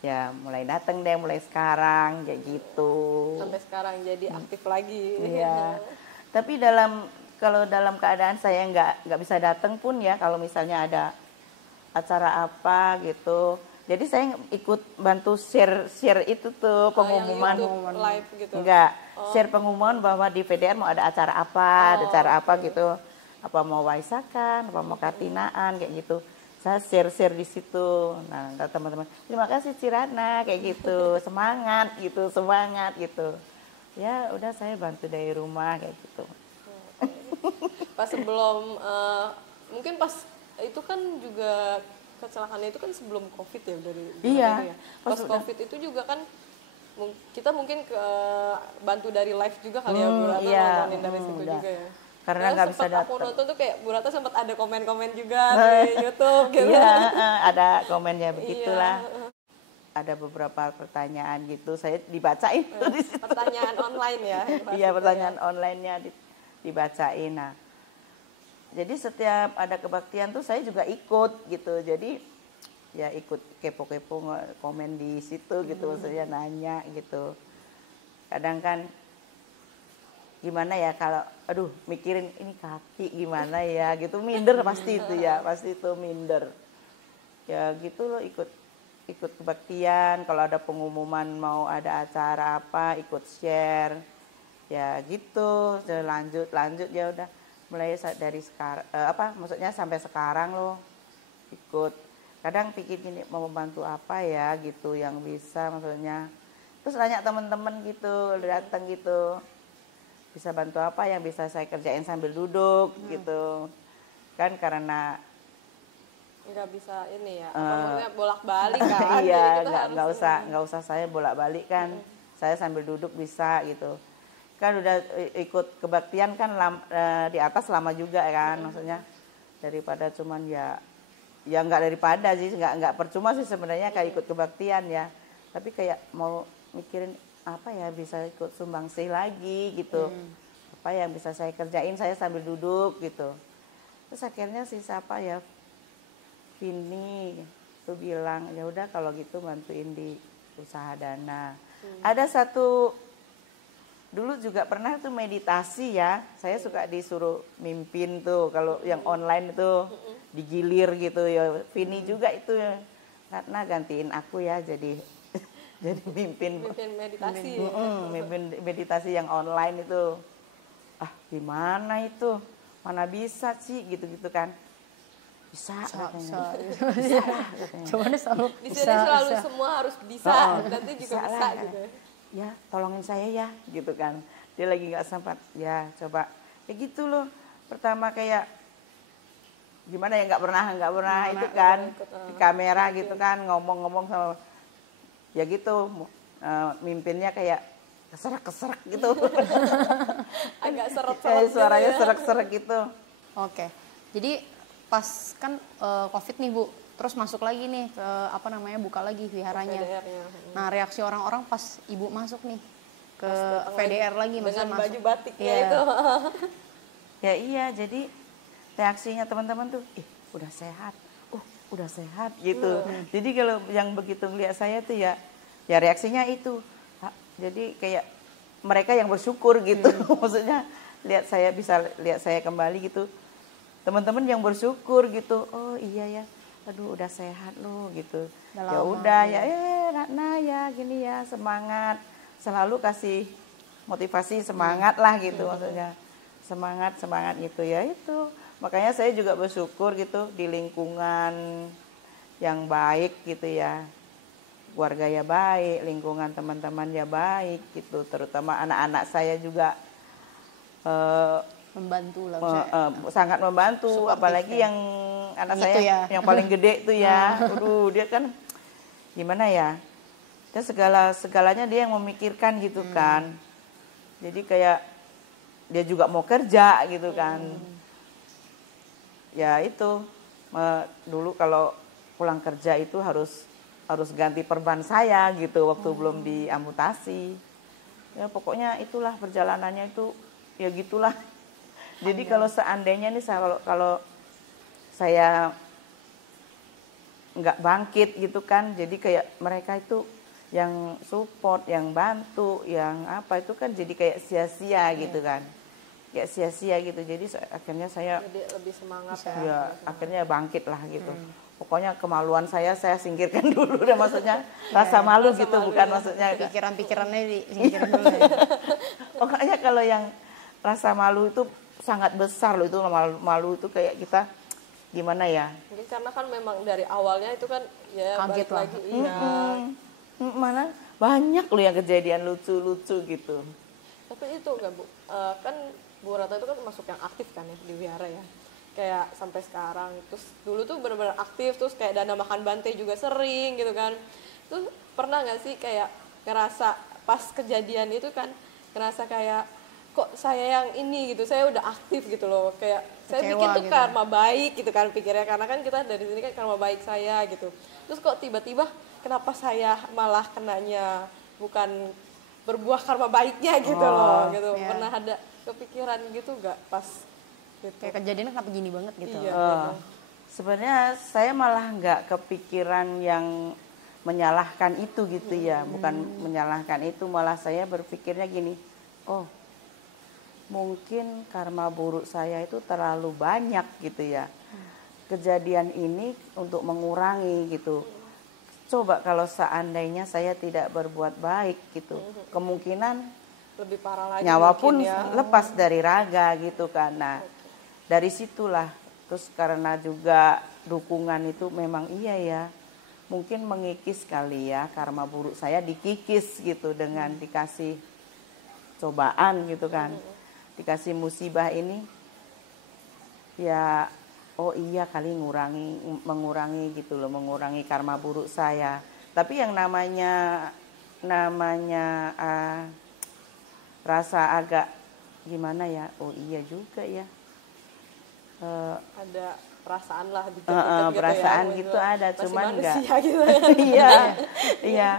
Ya mulai dateng deh mulai sekarang kayak gitu. Sampai sekarang jadi aktif lagi. Iya. Tapi kalau dalam keadaan saya nggak bisa datang pun ya kalau misalnya ada acara apa gitu. Jadi saya ikut bantu share itu tuh pengumuman live gitu. Enggak, share pengumuman bahwa di VDR mau ada acara apa, gitu. Apa mau waisakan, apa mau katinaan kayak gitu. Saya share di situ. Nah, teman-teman, terima kasih Cirana kayak gitu. Semangat gitu. Ya, udah saya bantu dari rumah kayak gitu. Pas sebelum mungkin pas itu kan juga kecelakaan itu kan sebelum COVID ya dari iya, ya. Pas COVID itu juga kan kita mungkin bantu dari live juga kali ya Bu Ratna nontonin dari situ juga ya. Karena nggak bisa datang. Aku nonton tuh kayak Bu Ratna sempat ada komen-komen juga di YouTube gitu. Iya, ada komennya begitulah. Ada beberapa pertanyaan gitu, saya dibacain tuh di situ. Pertanyaan online ya. Iya, pertanyaan online-nya dibacain. Nah, jadi setiap ada kebaktian tuh saya juga ikut gitu. Jadi ya ikut kepo-kepo komen di situ gitu, saya nanya gitu. Kadang kan gimana ya kalau mikirin ini kaki gimana ya gitu, minder pasti itu minder. Ya gitu loh ikut kebaktian, kalau ada pengumuman mau ada acara apa ikut share. Ya gitu, lanjut ya udah mulai dari sekarang maksudnya sampai sekarang loh ikut. Kadang pikir gini mau membantu apa ya gitu yang bisa maksudnya. Terus nanya teman-teman gitu, datang gitu. Bisa bantu apa yang bisa saya kerjain sambil duduk gitu. Kan karena nggak bisa ini ya, maksudnya bolak-balik kan. Iya, nggak usah saya bolak-balik kan. Saya sambil duduk bisa gitu. Kan udah ikut kebaktian kan di atas lama juga kan, maksudnya daripada cuman ya nggak daripada sih, nggak percuma sih sebenarnya kayak ikut kebaktian ya, tapi kayak mau mikirin apa ya bisa ikut sumbangsih lagi gitu, apa yang bisa saya kerjain saya sambil duduk gitu. Terus akhirnya si siapa ya Vini tuh bilang ya udah kalau gitu bantuin di usaha dana. Ada satu dulu juga pernah tuh meditasi ya, saya suka disuruh mimpin tuh kalau yang online itu digilir gitu ya. Vini juga itu karena gantiin aku ya jadi mimpin meditasi. Mimpin meditasi yang online itu. Gimana itu? Mana bisa sih gitu-gitu kan. Bisa katanya. Bisa katanya. Coba deh selalu di sini selalu semua harus bisa, nanti juga bisa gitu. Ya tolongin saya ya gitu kan, dia lagi nggak sempat ya coba kayak gitu loh. Pertama kayak gimana ya, nggak pernah itu nggak kan ikut, di kamera gitu kan, ngomong-ngomong sama ya gitu, mimpinnya kayak keserak gitu. Agak seret-seret Kayak gitu suaranya ya. serak-serak gitu. Oke. Jadi pas kan Covid nih Bu, terus masuk lagi nih ke apa namanya, buka lagi viharanya. VDR-nya. Nah, reaksi orang-orang pas Ibu masuk nih ke Datang VDR lagi, dengan maksudnya baju masuk. batiknya Iya. itu. Ya iya, jadi reaksinya teman-teman tuh, udah sehat, udah sehat gitu. Jadi kalau yang begitu melihat saya tuh ya reaksinya itu. Jadi kayak mereka yang bersyukur gitu. Maksudnya lihat saya kembali gitu. Teman-teman yang bersyukur gitu. Oh iya ya, aduh udah sehat loh gitu. Udah Ya lama, udah ya Ratna ya gini ya, semangat. Selalu kasih motivasi semangat lah gitu maksudnya. Semangat gitu ya itu. Makanya saya juga bersyukur gitu di lingkungan yang baik gitu ya. Keluarga ya baik, lingkungan teman-teman ya baik gitu. Terutama anak-anak saya juga Membantu lah. sangat membantu. Suportif Apalagi ya. yang anak Yang saya itu ya. yang paling gede tuh ya. Aduh, dia kan gimana ya? Dia segalanya dia yang memikirkan gitu kan. Jadi kayak dia juga mau kerja gitu kan. Ya itu dulu kalau pulang kerja itu harus ganti perban saya gitu waktu belum diamputasi. Ya pokoknya itulah perjalanannya itu ya gitulah. Jadi kalau seandainya nih kalau saya nggak bangkit gitu kan, jadi kayak mereka itu yang support, yang bantu, yang apa itu kan jadi kayak sia-sia gitu kan. Kayak sia-sia gitu. Jadi akhirnya saya Jadi lebih semangat ya akhirnya bangkit lah gitu. Pokoknya kemaluan saya singkirkan dulu deh, maksudnya rasa malu gitu, bukan maksudnya Pikiran-pikirannya disingkirin dulu ya. pokoknya kalau yang rasa malu itu sangat besar loh, itu malu itu kayak kita gimana ya, Mungkin karena kan memang dari awalnya itu kan ya Kaget balik lah. lagi iya. mana banyak loh yang kejadian lucu-lucu gitu. Tapi itu enggak Bu, kan Bu Ratna itu kan termasuk yang aktif kan ya di wihara ya. Kayak sampai sekarang, terus dulu tuh benar-benar aktif, terus kayak dana makan Bante juga sering gitu kan. Terus pernah nggak sih kayak ngerasa pas kejadian itu kan ngerasa kayak kok saya yang ini gitu, saya udah aktif gitu loh, kayak saya Kecewa pikir tuh gitu. karma baik gitu kan pikirnya, karena kan kita dari sini kan karma baik saya gitu. Terus kok tiba-tiba kenapa saya malah kenanya bukan berbuah karma baiknya gitu loh gitu. iya. Pernah ada kepikiran gitu nggak pas gitu? Kayak kejadiannya kenapa gini banget gitu. Iya. Sebenarnya saya malah nggak kepikiran yang menyalahkan itu gitu ya, bukan menyalahkan itu, malah saya berpikirnya gini, oh mungkin karma buruk saya itu terlalu banyak gitu ya. Kejadian ini untuk mengurangi gitu. Coba kalau seandainya saya tidak berbuat baik gitu, kemungkinan Lebih parah lagi nyawa mungkin pun ya. lepas dari raga gitu kan. Nah, dari situlah terus karena juga dukungan itu memang iya ya. Mungkin mengikis kali ya, karma buruk saya dikikis gitu dengan dikasih cobaan gitu kan. Dikasih musibah ini ya oh iya kali mengurangi gitu loh, mengurangi karma buruk saya. Tapi yang namanya rasa agak gimana ya, oh iya juga ya, Ada perasaan lah dikit-dikit gitu perasaan ya. gitu ada, Masih cuman enggak. manusia gitu ya. Iya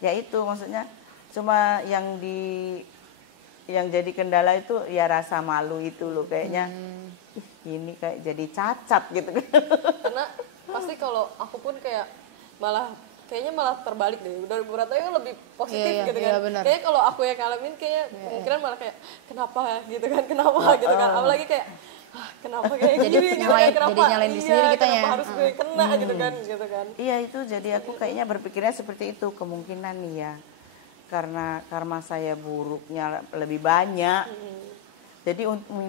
ya itu maksudnya, cuma yang jadi kendala itu ya rasa malu itu loh kayaknya. Ini kayak jadi cacat gitu kan. Karena pasti kalau aku pun kayak kayaknya malah terbalik deh. Udah Bu Ratna yang lebih positif Iya, gitu iya, kan. benar. Kayaknya kalau aku yang ngalamin kayaknya kemungkinan malah kayak kenapa gitu kan, kenapa gitu kan. Apalagi kayak kenapa kayak Jadi gini gitu nyalain- kan, kenapa jadi nyalain diri sendiri kita kenapa ya. harus gue kena gitu kan. Iya itu jadi aku kayaknya berpikirnya seperti itu, kemungkinan nih ya. Karena karma saya buruknya lebih banyak. Jadi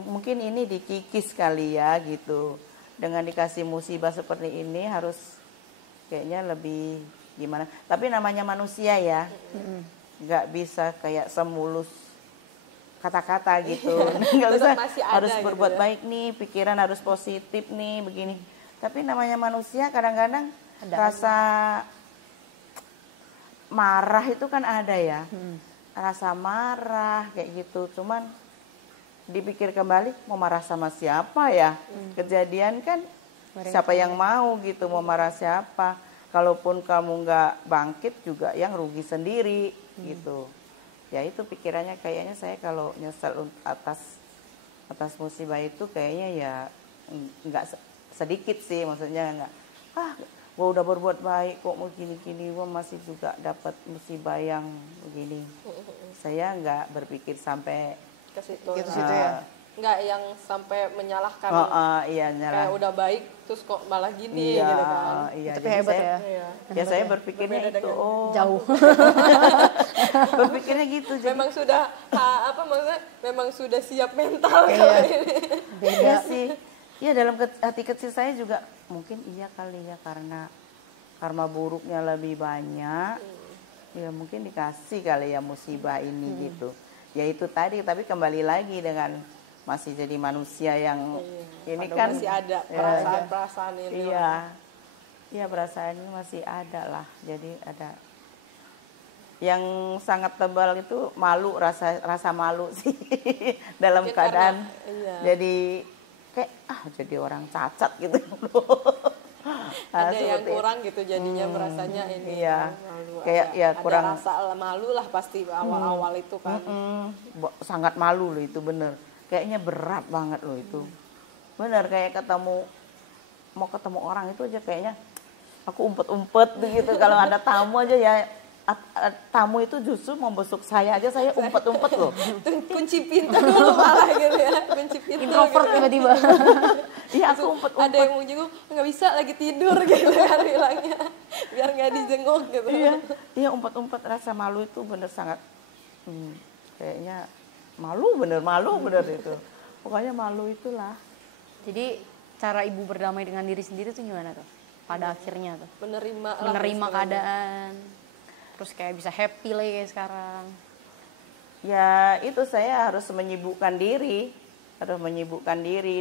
mungkin ini dikikis kali ya gitu. Dengan dikasih musibah seperti ini harus kayaknya lebih gimana. Tapi namanya manusia ya. Nggak bisa kayak semulus kata-kata gitu. Nggak Tetap usah masih ada harus gitu berbuat ya. baik nih, pikiran harus positif nih, begini. Tapi namanya manusia kadang-kadang rasa marah itu kan ada ya. Rasa marah kayak gitu. Cuman dipikir kembali mau marah sama siapa ya? Kejadian kan siapa yang mau gitu mau marah siapa? Kalaupun kamu nggak bangkit juga yang rugi sendiri gitu. Ya itu pikirannya kayaknya saya kalau nyesel atas musibah itu kayaknya ya nggak sedikit sih, maksudnya nggak gua udah berbuat baik kok mau gini-gini gua masih juga dapat musibah yang begini. Saya nggak berpikir sampai Ke situ. Gitu Nah, situ ya. nggak yang sampai menyalahkan iya kayak udah baik terus kok malah gini iya, gitu kan. iya. Tapi Jadi hebat saya, ya. Iya. ya saya berpikirnya Berbeda itu dengan Jauh. berpikirnya gitu. Jadi Memang sudah apa maksudnya memang sudah siap mental Iya. kalau ini. Beda iya sih. Ya dalam hati kecil saya juga mungkin iya kali ya karena karma buruknya lebih banyak. Ya mungkin dikasih kali ya musibah ini gitu. Ya itu tadi, tapi kembali lagi dengan masih jadi manusia yang ini Padahal kan masih ada ya, perasaan-perasaan ini. iya. Iya perasaannya masih ada lah. Jadi ada yang sangat tebal itu malu, rasa malu sih dalam Mungkin keadaan karena, iya. jadi kayak jadi orang cacat gitu. Ada yang seperti itu. kurang gitu jadinya merasanya ini iya. malu. Kayak ya ada kurang rasa malu lah pasti awal-awal itu kan. sangat malu loh itu bener. Kayaknya berat banget loh itu. Bener kayak mau ketemu orang itu aja kayaknya aku umpet-umpet gitu. Kalau ada tamu aja ya tamu itu justru membesuk saya aja saya umpet-umpet loh. Kunci pintu dulu malah gitu ya, kunci pintu. Introvert gitu. tiba-tiba. Iya aku umpet-umpet. Ada yang mau jenguk nggak bisa lagi tidur gitu kan bilangnya, biar nggak dijenguk gitu. Iya umpet-umpet, rasa malu itu bener sangat kayaknya malu bener itu. Pokoknya malu itulah. Jadi cara ibu berdamai dengan diri sendiri tuh gimana tuh? Pada akhirnya tuh. Menerima lah Menerima istilahnya. keadaan. Terus kayak bisa happy lagi kayak sekarang. Ya itu saya harus menyibukkan diri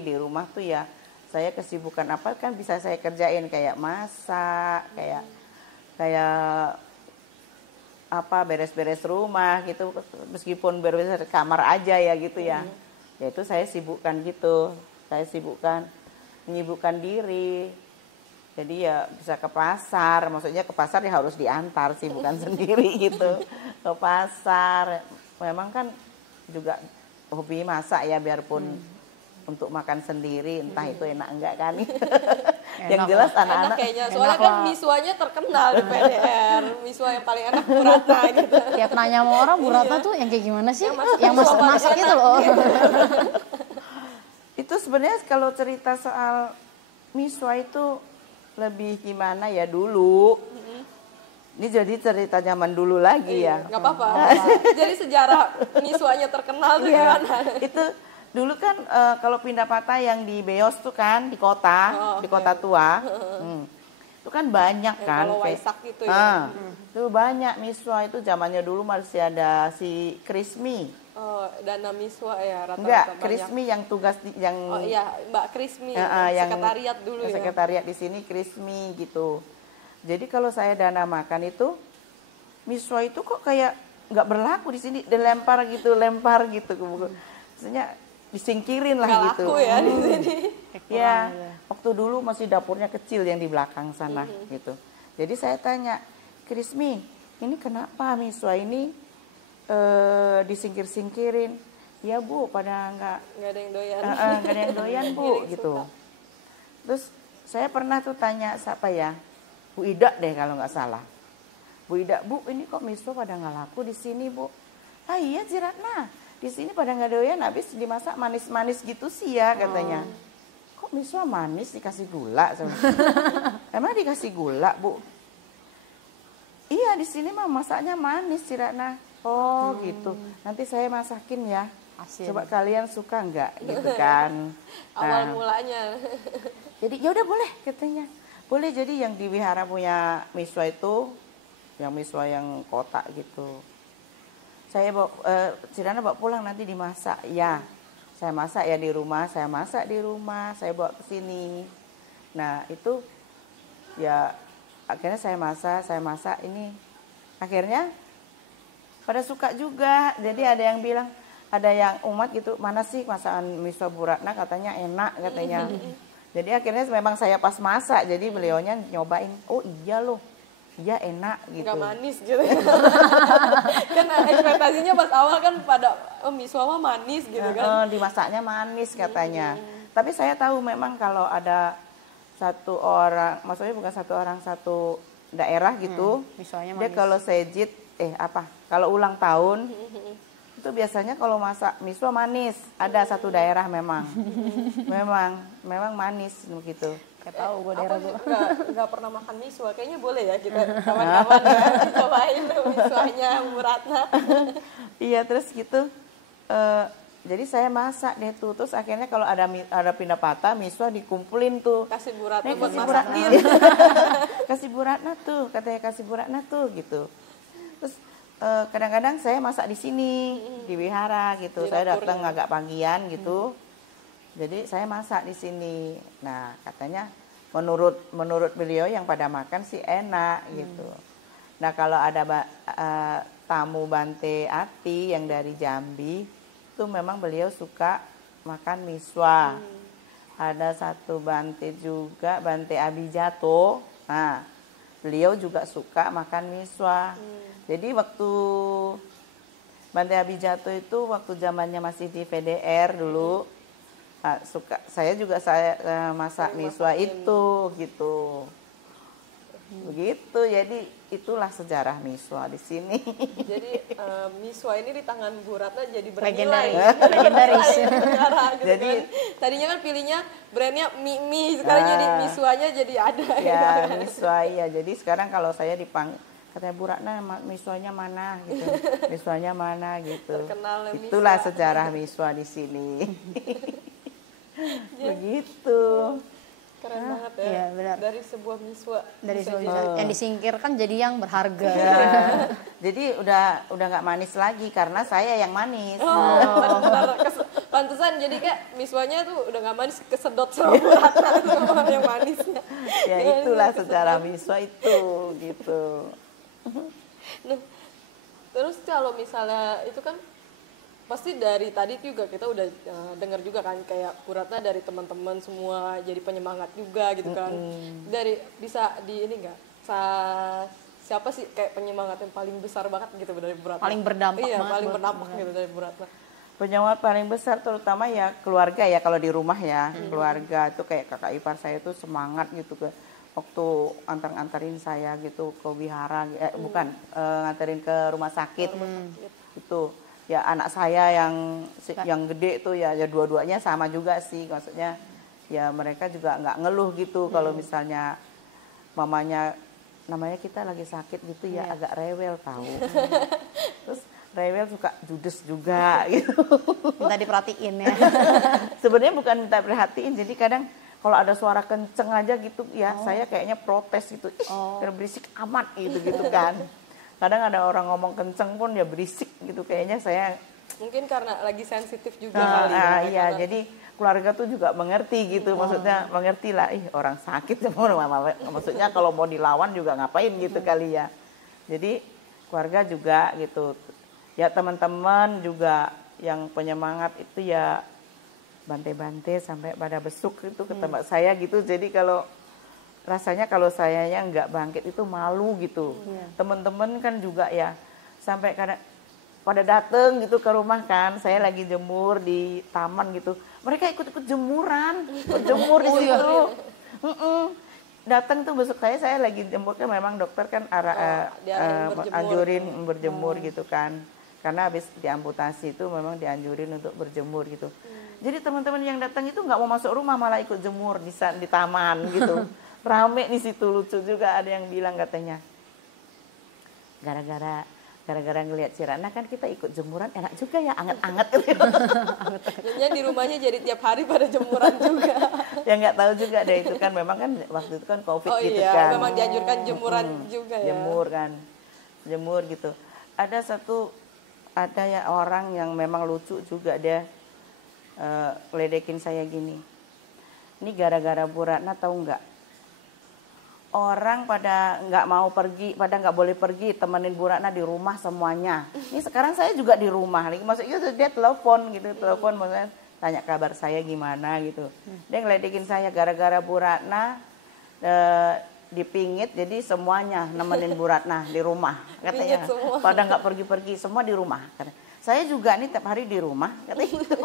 di rumah tuh ya. Saya kesibukan apa kan bisa saya kerjain kayak masak, kayak apa beres-beres rumah gitu, meskipun beres kamar aja ya gitu ya. Ya itu saya sibukkan gitu. Saya menyibukkan diri. Jadi ya bisa ke pasar, maksudnya ke pasar ya harus diantar sih, bukan sendiri gitu. Ke pasar, memang kan juga hobi masak ya, biarpun untuk makan sendiri, entah itu enak enggak kan. Yang jelas Enak anak-anak kayaknya, soalnya kan miswanya terkenal di PDR, miswa yang paling enak Bu Ratna gitu. Tiap nanya sama orang, Bu Ratna tuh yang kayak gimana sih? Yang masak masak paling itu loh. Itu sebenarnya kalau cerita soal miswa itu lebih gimana ya dulu. Ini jadi cerita zaman dulu lagi ya. Nggak apa-apa. Jadi sejarah miswanya terkenal tuh Iya, gimana? itu dulu kan kalau pindah patah yang di Beos tuh kan di kota, di kota tua, itu kan banyak kan. Kalau kayak- Waisak gitu ya. Itu banyak miswa itu zamannya dulu masih ada si Krismi. Oh, dana miswa ya rata-rata Enggak, banyak. Krismi yang tugas yang Oh iya, Mbak Krismi, yang sekretariat dulu ya. sekretariat di sini Krismi gitu. Jadi kalau saya dana makan itu miswa itu kok kayak nggak berlaku di sini, lempar gitu. Maksudnya disingkirin lah Nggak gitu. laku ya di sini. Ya, waktu dulu masih dapurnya kecil yang di belakang sana gitu. Jadi saya tanya, Krismi, ini kenapa miswa ini disingkir-singkirin? Ya Bu, pada Nggak ada yang doyan. nggak ada yang doyan Bu Giring gitu. suka. Terus saya pernah tuh tanya siapa ya, Bu Ida deh kalau nggak salah. Bu Ida, Bu ini kok miswa pada nggak laku di sini Bu? Ah iya Ci Ratna, di sini pada nggak doyan, habis dimasak manis-manis gitu sih ya katanya. Kok miswa manis dikasih gula? Emang dikasih gula Bu? Iya di sini mah masaknya manis Ci Ratna. Oh gitu, nanti saya masakin ya. Asin. Coba kalian suka nggak gitu kan? Awal Nah, mulanya. jadi ya udah boleh katanya. Boleh, jadi yang di wihara punya miswa itu, yang miswa yang kotak gitu. saya bawa Cirana bawa pulang nanti dimasak. Ya, saya masak ya di rumah, saya masak di rumah, saya bawa ke sini. Nah itu ya akhirnya saya masak ini. Akhirnya pada suka juga. Jadi ada yang bilang, ada yang umat gitu, mana sih masakan miswa Bu Ratna, katanya enak katanya. Jadi akhirnya memang saya pas masak, jadi beliaunya nyobain, oh iya loh. Iya enak gitu. Nggak manis gitu. Kan ekspektasinya pas awal kan pada miswa mah manis gitu kan. Dimasaknya manis katanya. Tapi saya tahu memang kalau ada satu orang, maksudnya bukan satu orang, satu daerah gitu. Miswanya Dia manis. kalau sejid, kalau ulang tahun, itu biasanya kalau masak miswa manis. Ada satu daerah memang. memang manis begitu. Kayak tahu gue daerah gue. Nggak pernah makan miswa, kayaknya boleh ya kita kawan-kawan ya cobain miswanya Bu Ratna. Iya, terus gitu. Jadi saya masak deh tuh. Terus akhirnya kalau ada pindah patah, miswa dikumpulin tuh. Kasih Bu Ratna Nih, buat kasih Bu masak Ratna. sendiri. Kasih Bu Ratna tuh, katanya kasih Bu Ratna tuh gitu. Terus kadang-kadang saya masak di sini, di wihara gitu. Di Saya dapurnya. datang agak pagian gitu. Jadi saya masak di sini. Nah, katanya menurut beliau yang pada makan sih enak gitu. Nah, kalau ada tamu Bante Ati yang dari Jambi, itu memang beliau suka makan miswa. Ada satu Bante juga, Bante Abijato. Nah, beliau juga suka makan miswa. Jadi waktu Bante Abijato itu waktu zamannya masih di VDR dulu, saya juga masak miswa itu gitu. Begitu, jadi itulah sejarah miswa di sini. Jadi miswa ini di tangan Bu Ratna jadi Legendaris. bernilai. Legendaris. Gitu Jadi kan. Tadinya kan pilihnya brandnya mie, sekarang jadi miswanya jadi ada. ya miswa ya. Jadi sekarang kalau saya dipanggil, katanya Bu Ratna miswanya mana gitu. Miswanya mana gitu. Terkenal miswa. Itulah sejarah miswa di sini. Begitu. Keren banget ya. Iya, benar. Dari sebuah miswa. Dari bisa sebuah jadi- yang disingkirkan jadi yang berharga. Ya. Jadi udah nggak manis lagi karena saya yang manis. Benar, pantesan jadi kayak miswanya tuh udah nggak manis, kesedot sama Bu Ratna sama yang manisnya. Ya itulah sejarah miswa itu gitu. Nah, terus kalau misalnya itu kan pasti dari tadi juga kita udah dengar juga kan kayak Bu Ratna dari teman-teman semua jadi penyemangat juga gitu kan. Dari bisa di ini enggak? Siapa sih kayak penyemangat yang paling besar banget gitu dari Bu Ratna? Paling berdampak Iya, banget paling buat berdampak gitu dari Bu Ratna. Penyemangat paling besar terutama ya keluarga ya, kalau di rumah ya. Keluarga itu kayak kakak ipar saya tuh semangat gitu ke waktu antarin saya gitu ke wihara, bukan nganterin ke rumah sakit. Itu ya anak saya yang gede tuh ya dua-duanya sama juga sih, maksudnya ya mereka juga nggak ngeluh gitu kalau misalnya mamanya, namanya kita lagi sakit gitu ya agak rewel tahu. Terus rewel suka judes juga gitu. Minta diperhatiin ya. Sebenarnya bukan minta perhatiin, jadi kadang kalau ada suara kenceng aja gitu ya saya kayaknya protes gitu, berisik amat gitu kan. Kadang ada orang ngomong kenceng pun ya berisik gitu, kayaknya saya Mungkin karena lagi sensitif juga kali ya. iya, karena- jadi keluarga tuh juga mengerti gitu, maksudnya mengerti lah, orang sakit maksudnya kalau mau dilawan juga ngapain gitu kali ya. Jadi keluarga juga gitu, ya teman-teman juga yang penyemangat itu ya bante-bante sampai pada besuk itu ke tempat saya gitu. Jadi kalau rasanya kalau sayanya nggak bangkit itu malu gitu. Teman-teman kan juga ya sampai kadang pada dateng gitu ke rumah kan, saya lagi jemur di taman gitu, mereka ikut-ikut jemuran, berjemur di situ. Datang tuh besok saya lagi jemur kan, memang dokter kan anjurin berjemur gitu kan, karena habis diamputasi itu memang dianjurin untuk berjemur gitu. Jadi teman-teman yang datang itu nggak mau masuk rumah, malah ikut jemur di taman gitu. Rame di situ, lucu juga, ada yang bilang katanya gara-gara ngelihat Cirana kan kita ikut jemuran, enak juga ya, anget-anget gitu. Jadinya di rumahnya jadi tiap hari pada jemuran juga. Ya nggak tahu juga deh, itu kan memang kan waktu itu kan COVID Oh gitu iya, kan. memang dianjurkan jemuran juga ya. Jemur kan, jemur gitu. Ada satu ada ya orang yang memang lucu juga, dia ngeledekin saya gini. Ini gara-gara Bu Ratna tahu nggak? Orang pada nggak mau pergi, pada nggak boleh pergi, temenin Bu Ratna di rumah semuanya. Ini sekarang saya juga di rumah. Maksudnya dia telepon gitu, telepon maksudnya tanya kabar saya gimana gitu. Dia ngeledekin saya gara-gara Bu Ratna dipingit, jadi semuanya nemenin Bu Ratna di rumah. Katanya pada nggak pergi-pergi, semua di rumah. Saya juga nih tiap hari di rumah, katanya gitu.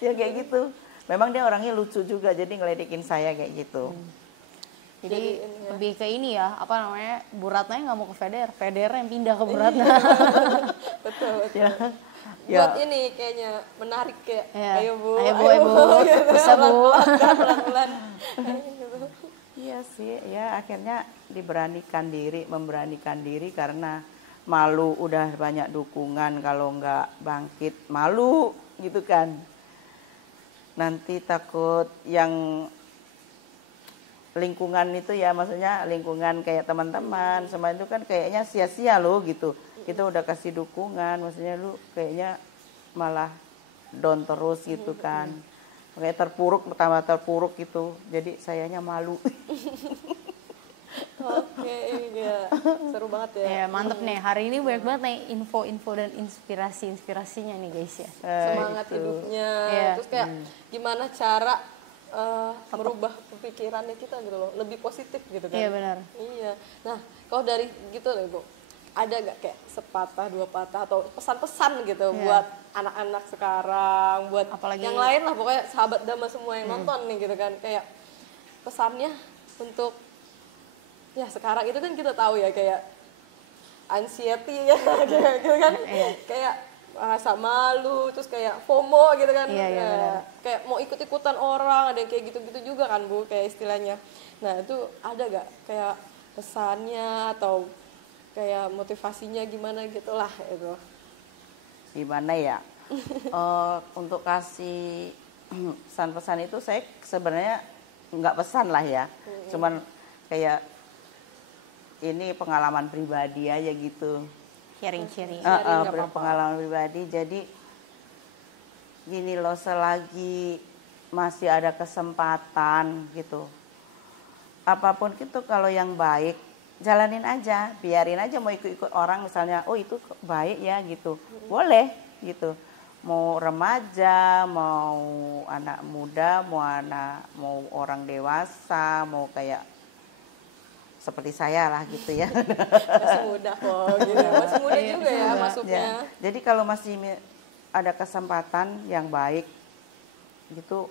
Ya kayak gitu. Memang dia orangnya lucu juga, jadi ngeledekin saya kayak gitu. Jadi lebih ke ini ya, apa namanya, Bu Ratna nggak mau ke Feder yang pindah ke Bu Ratna. Betul. Ya. Buat ini kayaknya menarik kayak, ayo Bu, gitu. Bisa Bu. Pelan-pelan. Iya sih, ya akhirnya memberanikan diri karena malu, udah banyak dukungan, kalau nggak bangkit malu gitu kan. Nanti takut yang lingkungan itu ya, maksudnya lingkungan kayak teman-teman sama itu kan kayaknya sia-sia loh gitu. Kita udah kasih dukungan, maksudnya lu kayaknya malah down terus gitu kan. Kayak tambah terpuruk gitu. Jadi sayanya malu. Oke, ya. Seru banget ya. Ya, mantep nih. Hari ini banyak banget nih info-info dan inspirasinya nih guys ya. Semangat gitu. hidupnya. Iya. Terus kayak gimana cara merubah pemikirannya kita gitu loh, lebih positif gitu kan. Iya benar. Iya. Nah, kalau dari gitu loh Bu, ada gak kayak sepatah dua patah atau pesan-pesan gitu buat anak-anak sekarang, buat apalagi yang lain lah, pokoknya sahabat Dhamma semua yang nonton nih gitu kan, kayak pesannya untuk ya sekarang itu kan kita tahu ya kayak anxiety ya kayak gitu kan, kayak rasa malu, terus kayak FOMO gitu kan, kayak mau ikut-ikutan orang, ada yang kayak gitu-gitu juga kan Bu, kayak istilahnya. Nah itu ada gak kayak pesannya atau kayak motivasinya gimana gitulah itu? Gimana ya? Untuk kasih pesan-pesan itu saya sebenarnya nggak pesan lah ya, cuman kayak ini pengalaman pribadi aja gitu. Sharing. Pengalaman pribadi. Jadi gini loh, selagi masih ada kesempatan gitu, apapun itu kalau yang baik jalanin aja, biarin aja. Mau ikut-ikut orang misalnya, oh itu baik ya gitu, boleh gitu. Mau remaja, mau anak muda, mau orang dewasa, mau kayak seperti saya lah gitu ya. Masih muda kok gitu. Masih muda juga ya masuknya. Ya. Jadi kalau masih ada kesempatan yang baik gitu,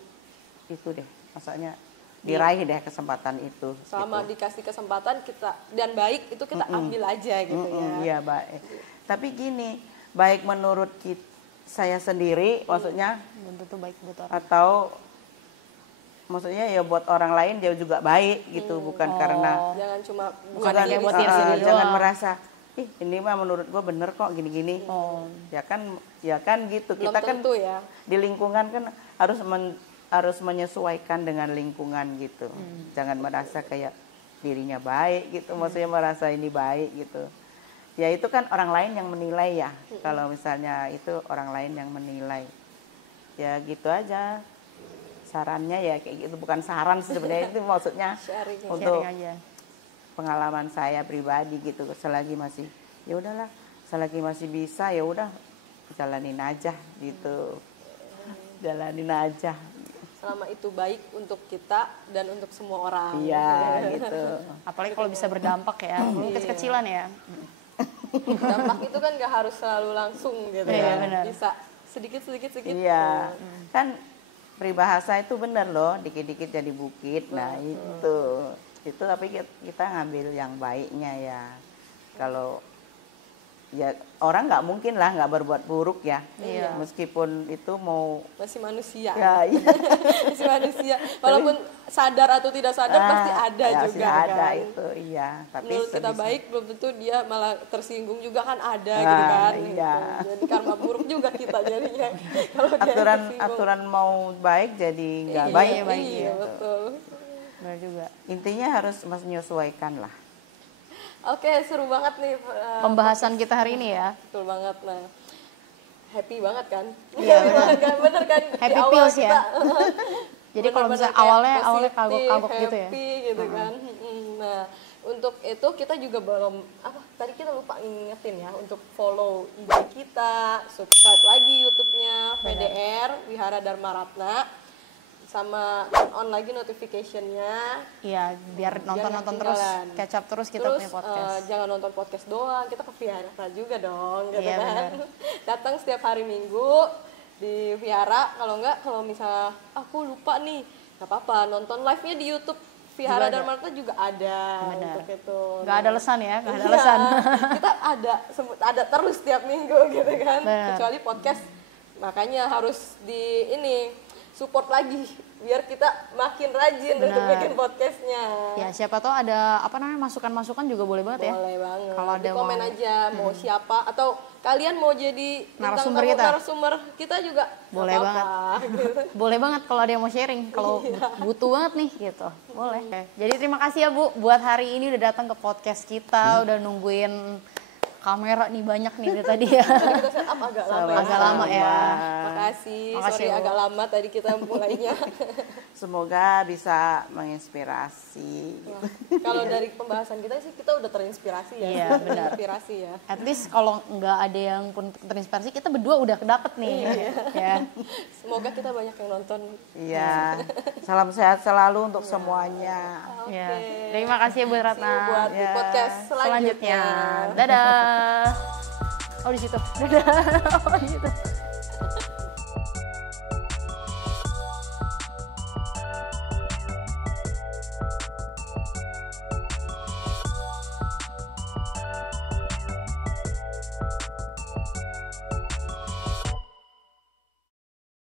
itu deh maksudnya diraih deh kesempatan itu. Selama gitu. dikasih kesempatan kita dan baik itu kita ambil aja gitu ya. Iya baik. Tapi gini, baik menurut saya sendiri, maksudnya Belum tentu baik buat orang. atau maksudnya ya buat orang lain dia juga baik gitu, bukan karena Jangan cuma Bukan hanya buat diri sendiri jangan doang. merasa ini mah menurut gue bener kok gini-gini. Ya kan gitu. belum Kita kan tentu ya. di lingkungan kan harus menyesuaikan dengan lingkungan gitu. Jangan merasa kayak dirinya baik gitu, maksudnya merasa ini baik gitu. Ya itu kan orang lain yang menilai ya. Kalau misalnya itu orang lain yang menilai. Ya gitu aja. Sarannya ya kayak gitu, bukan saran sebenarnya, itu maksudnya untuk Sharing aja. pengalaman saya pribadi gitu. Selagi masih ya udahlah, selagi masih bisa ya udah jalanin aja gitu. Jalanin aja. Selama itu baik untuk kita dan untuk semua orang. Iya gitu. Apalagi kalau bisa berdampak ya, kecil-kecilan ya. Dampak itu kan gak harus selalu langsung gitu Iya, ya. benar. Bisa sedikit. Iya. Kan peribahasa itu bener loh, dikit-dikit jadi bukit. Nah itu tapi kita ngambil yang baiknya ya. Kalau ya orang nggak mungkin lah nggak berbuat buruk ya. Iya. Meskipun itu mau Masih manusia. ya iya. Masih manusia. Walaupun sadar atau tidak sadar pasti ada ya, juga ada kan. itu iya. Tapi Menurut kita sebisa- baik belum tentu dia malah tersinggung juga kan ada gitu kan. Iya. Gitu. Jadi karma buruk juga kita jadinya. Kalau dia tersinggung. aturan mau baik jadi nggak Iya, baik. Iya, betul. Benar juga. Intinya harus menyesuaikan lah. Oke, seru banget nih pembahasan kita hari ini ya. betul banget. Nah, happy banget kan? Iya, Happy banget kan? Bener kan? Di Happy awal pills kita, ya. Jadi kalau bener-bener misalnya kayak awalnya positif, kagok-kagok gitu ya. happy gitu kan. Nah, untuk itu kita juga belum tadi kita lupa ngingetin ya untuk follow IG kita, subscribe lagi YouTube-nya VDR Wihara Dharma Ratna, sama turn on lagi notification-nya. Iya, biar nonton-nonton terus, ketinggalan. catch up terus kita Terus punya podcast. jangan nonton podcast doang, kita ke Vihara juga dong, gitu Iya, kan. benar. Datang setiap hari Minggu di Vihara, kalau misalnya aku lupa nih, nggak apa-apa, nonton live-nya di YouTube Vihara Juga ada. Dharma Ratna juga ada. Benar. Untuk itu. Nggak ada lesan ya, nggak ada Iya, lesan. kita ada terus setiap minggu gitu kan. Benar. Kecuali podcast, makanya harus di ini support lagi biar kita makin rajin untuk Benar. bikin podcastnya. Ya siapa tahu ada masukan-masukan juga boleh banget ya. Boleh banget. Kalau ada Di komen mau- aja mau siapa atau kalian mau jadi bintang Narasumber tamu, kita. narasumber kita juga Boleh nggak banget. apa-apa, gitu. Boleh banget kalau ada yang mau sharing, kalau butuh banget nih gitu. Boleh. Jadi terima kasih ya Bu buat hari ini udah datang ke podcast kita, udah nungguin kamera nih banyak nih dari tadi ya. Tadi kita setup agak lama ya. Agak lama ya. Makasih, Makasih, sorry Bu. agak lama tadi kita mulainya. Semoga bisa menginspirasi. Wah, kalau dari pembahasan kita sih kita udah terinspirasi ya. Iya, benar. Terinspirasi ya. At least kalau nggak ada yang pun terinspirasi, kita berdua udah dapet nih. Ya. Semoga kita banyak yang nonton. Iya. Salam sehat selalu untuk semuanya. Ya. Oke. Terima kasih ya Bu See you Ratna. buat di Ya. podcast selanjutnya. Dadah. Oh di situ. Dadah. Oh di situ.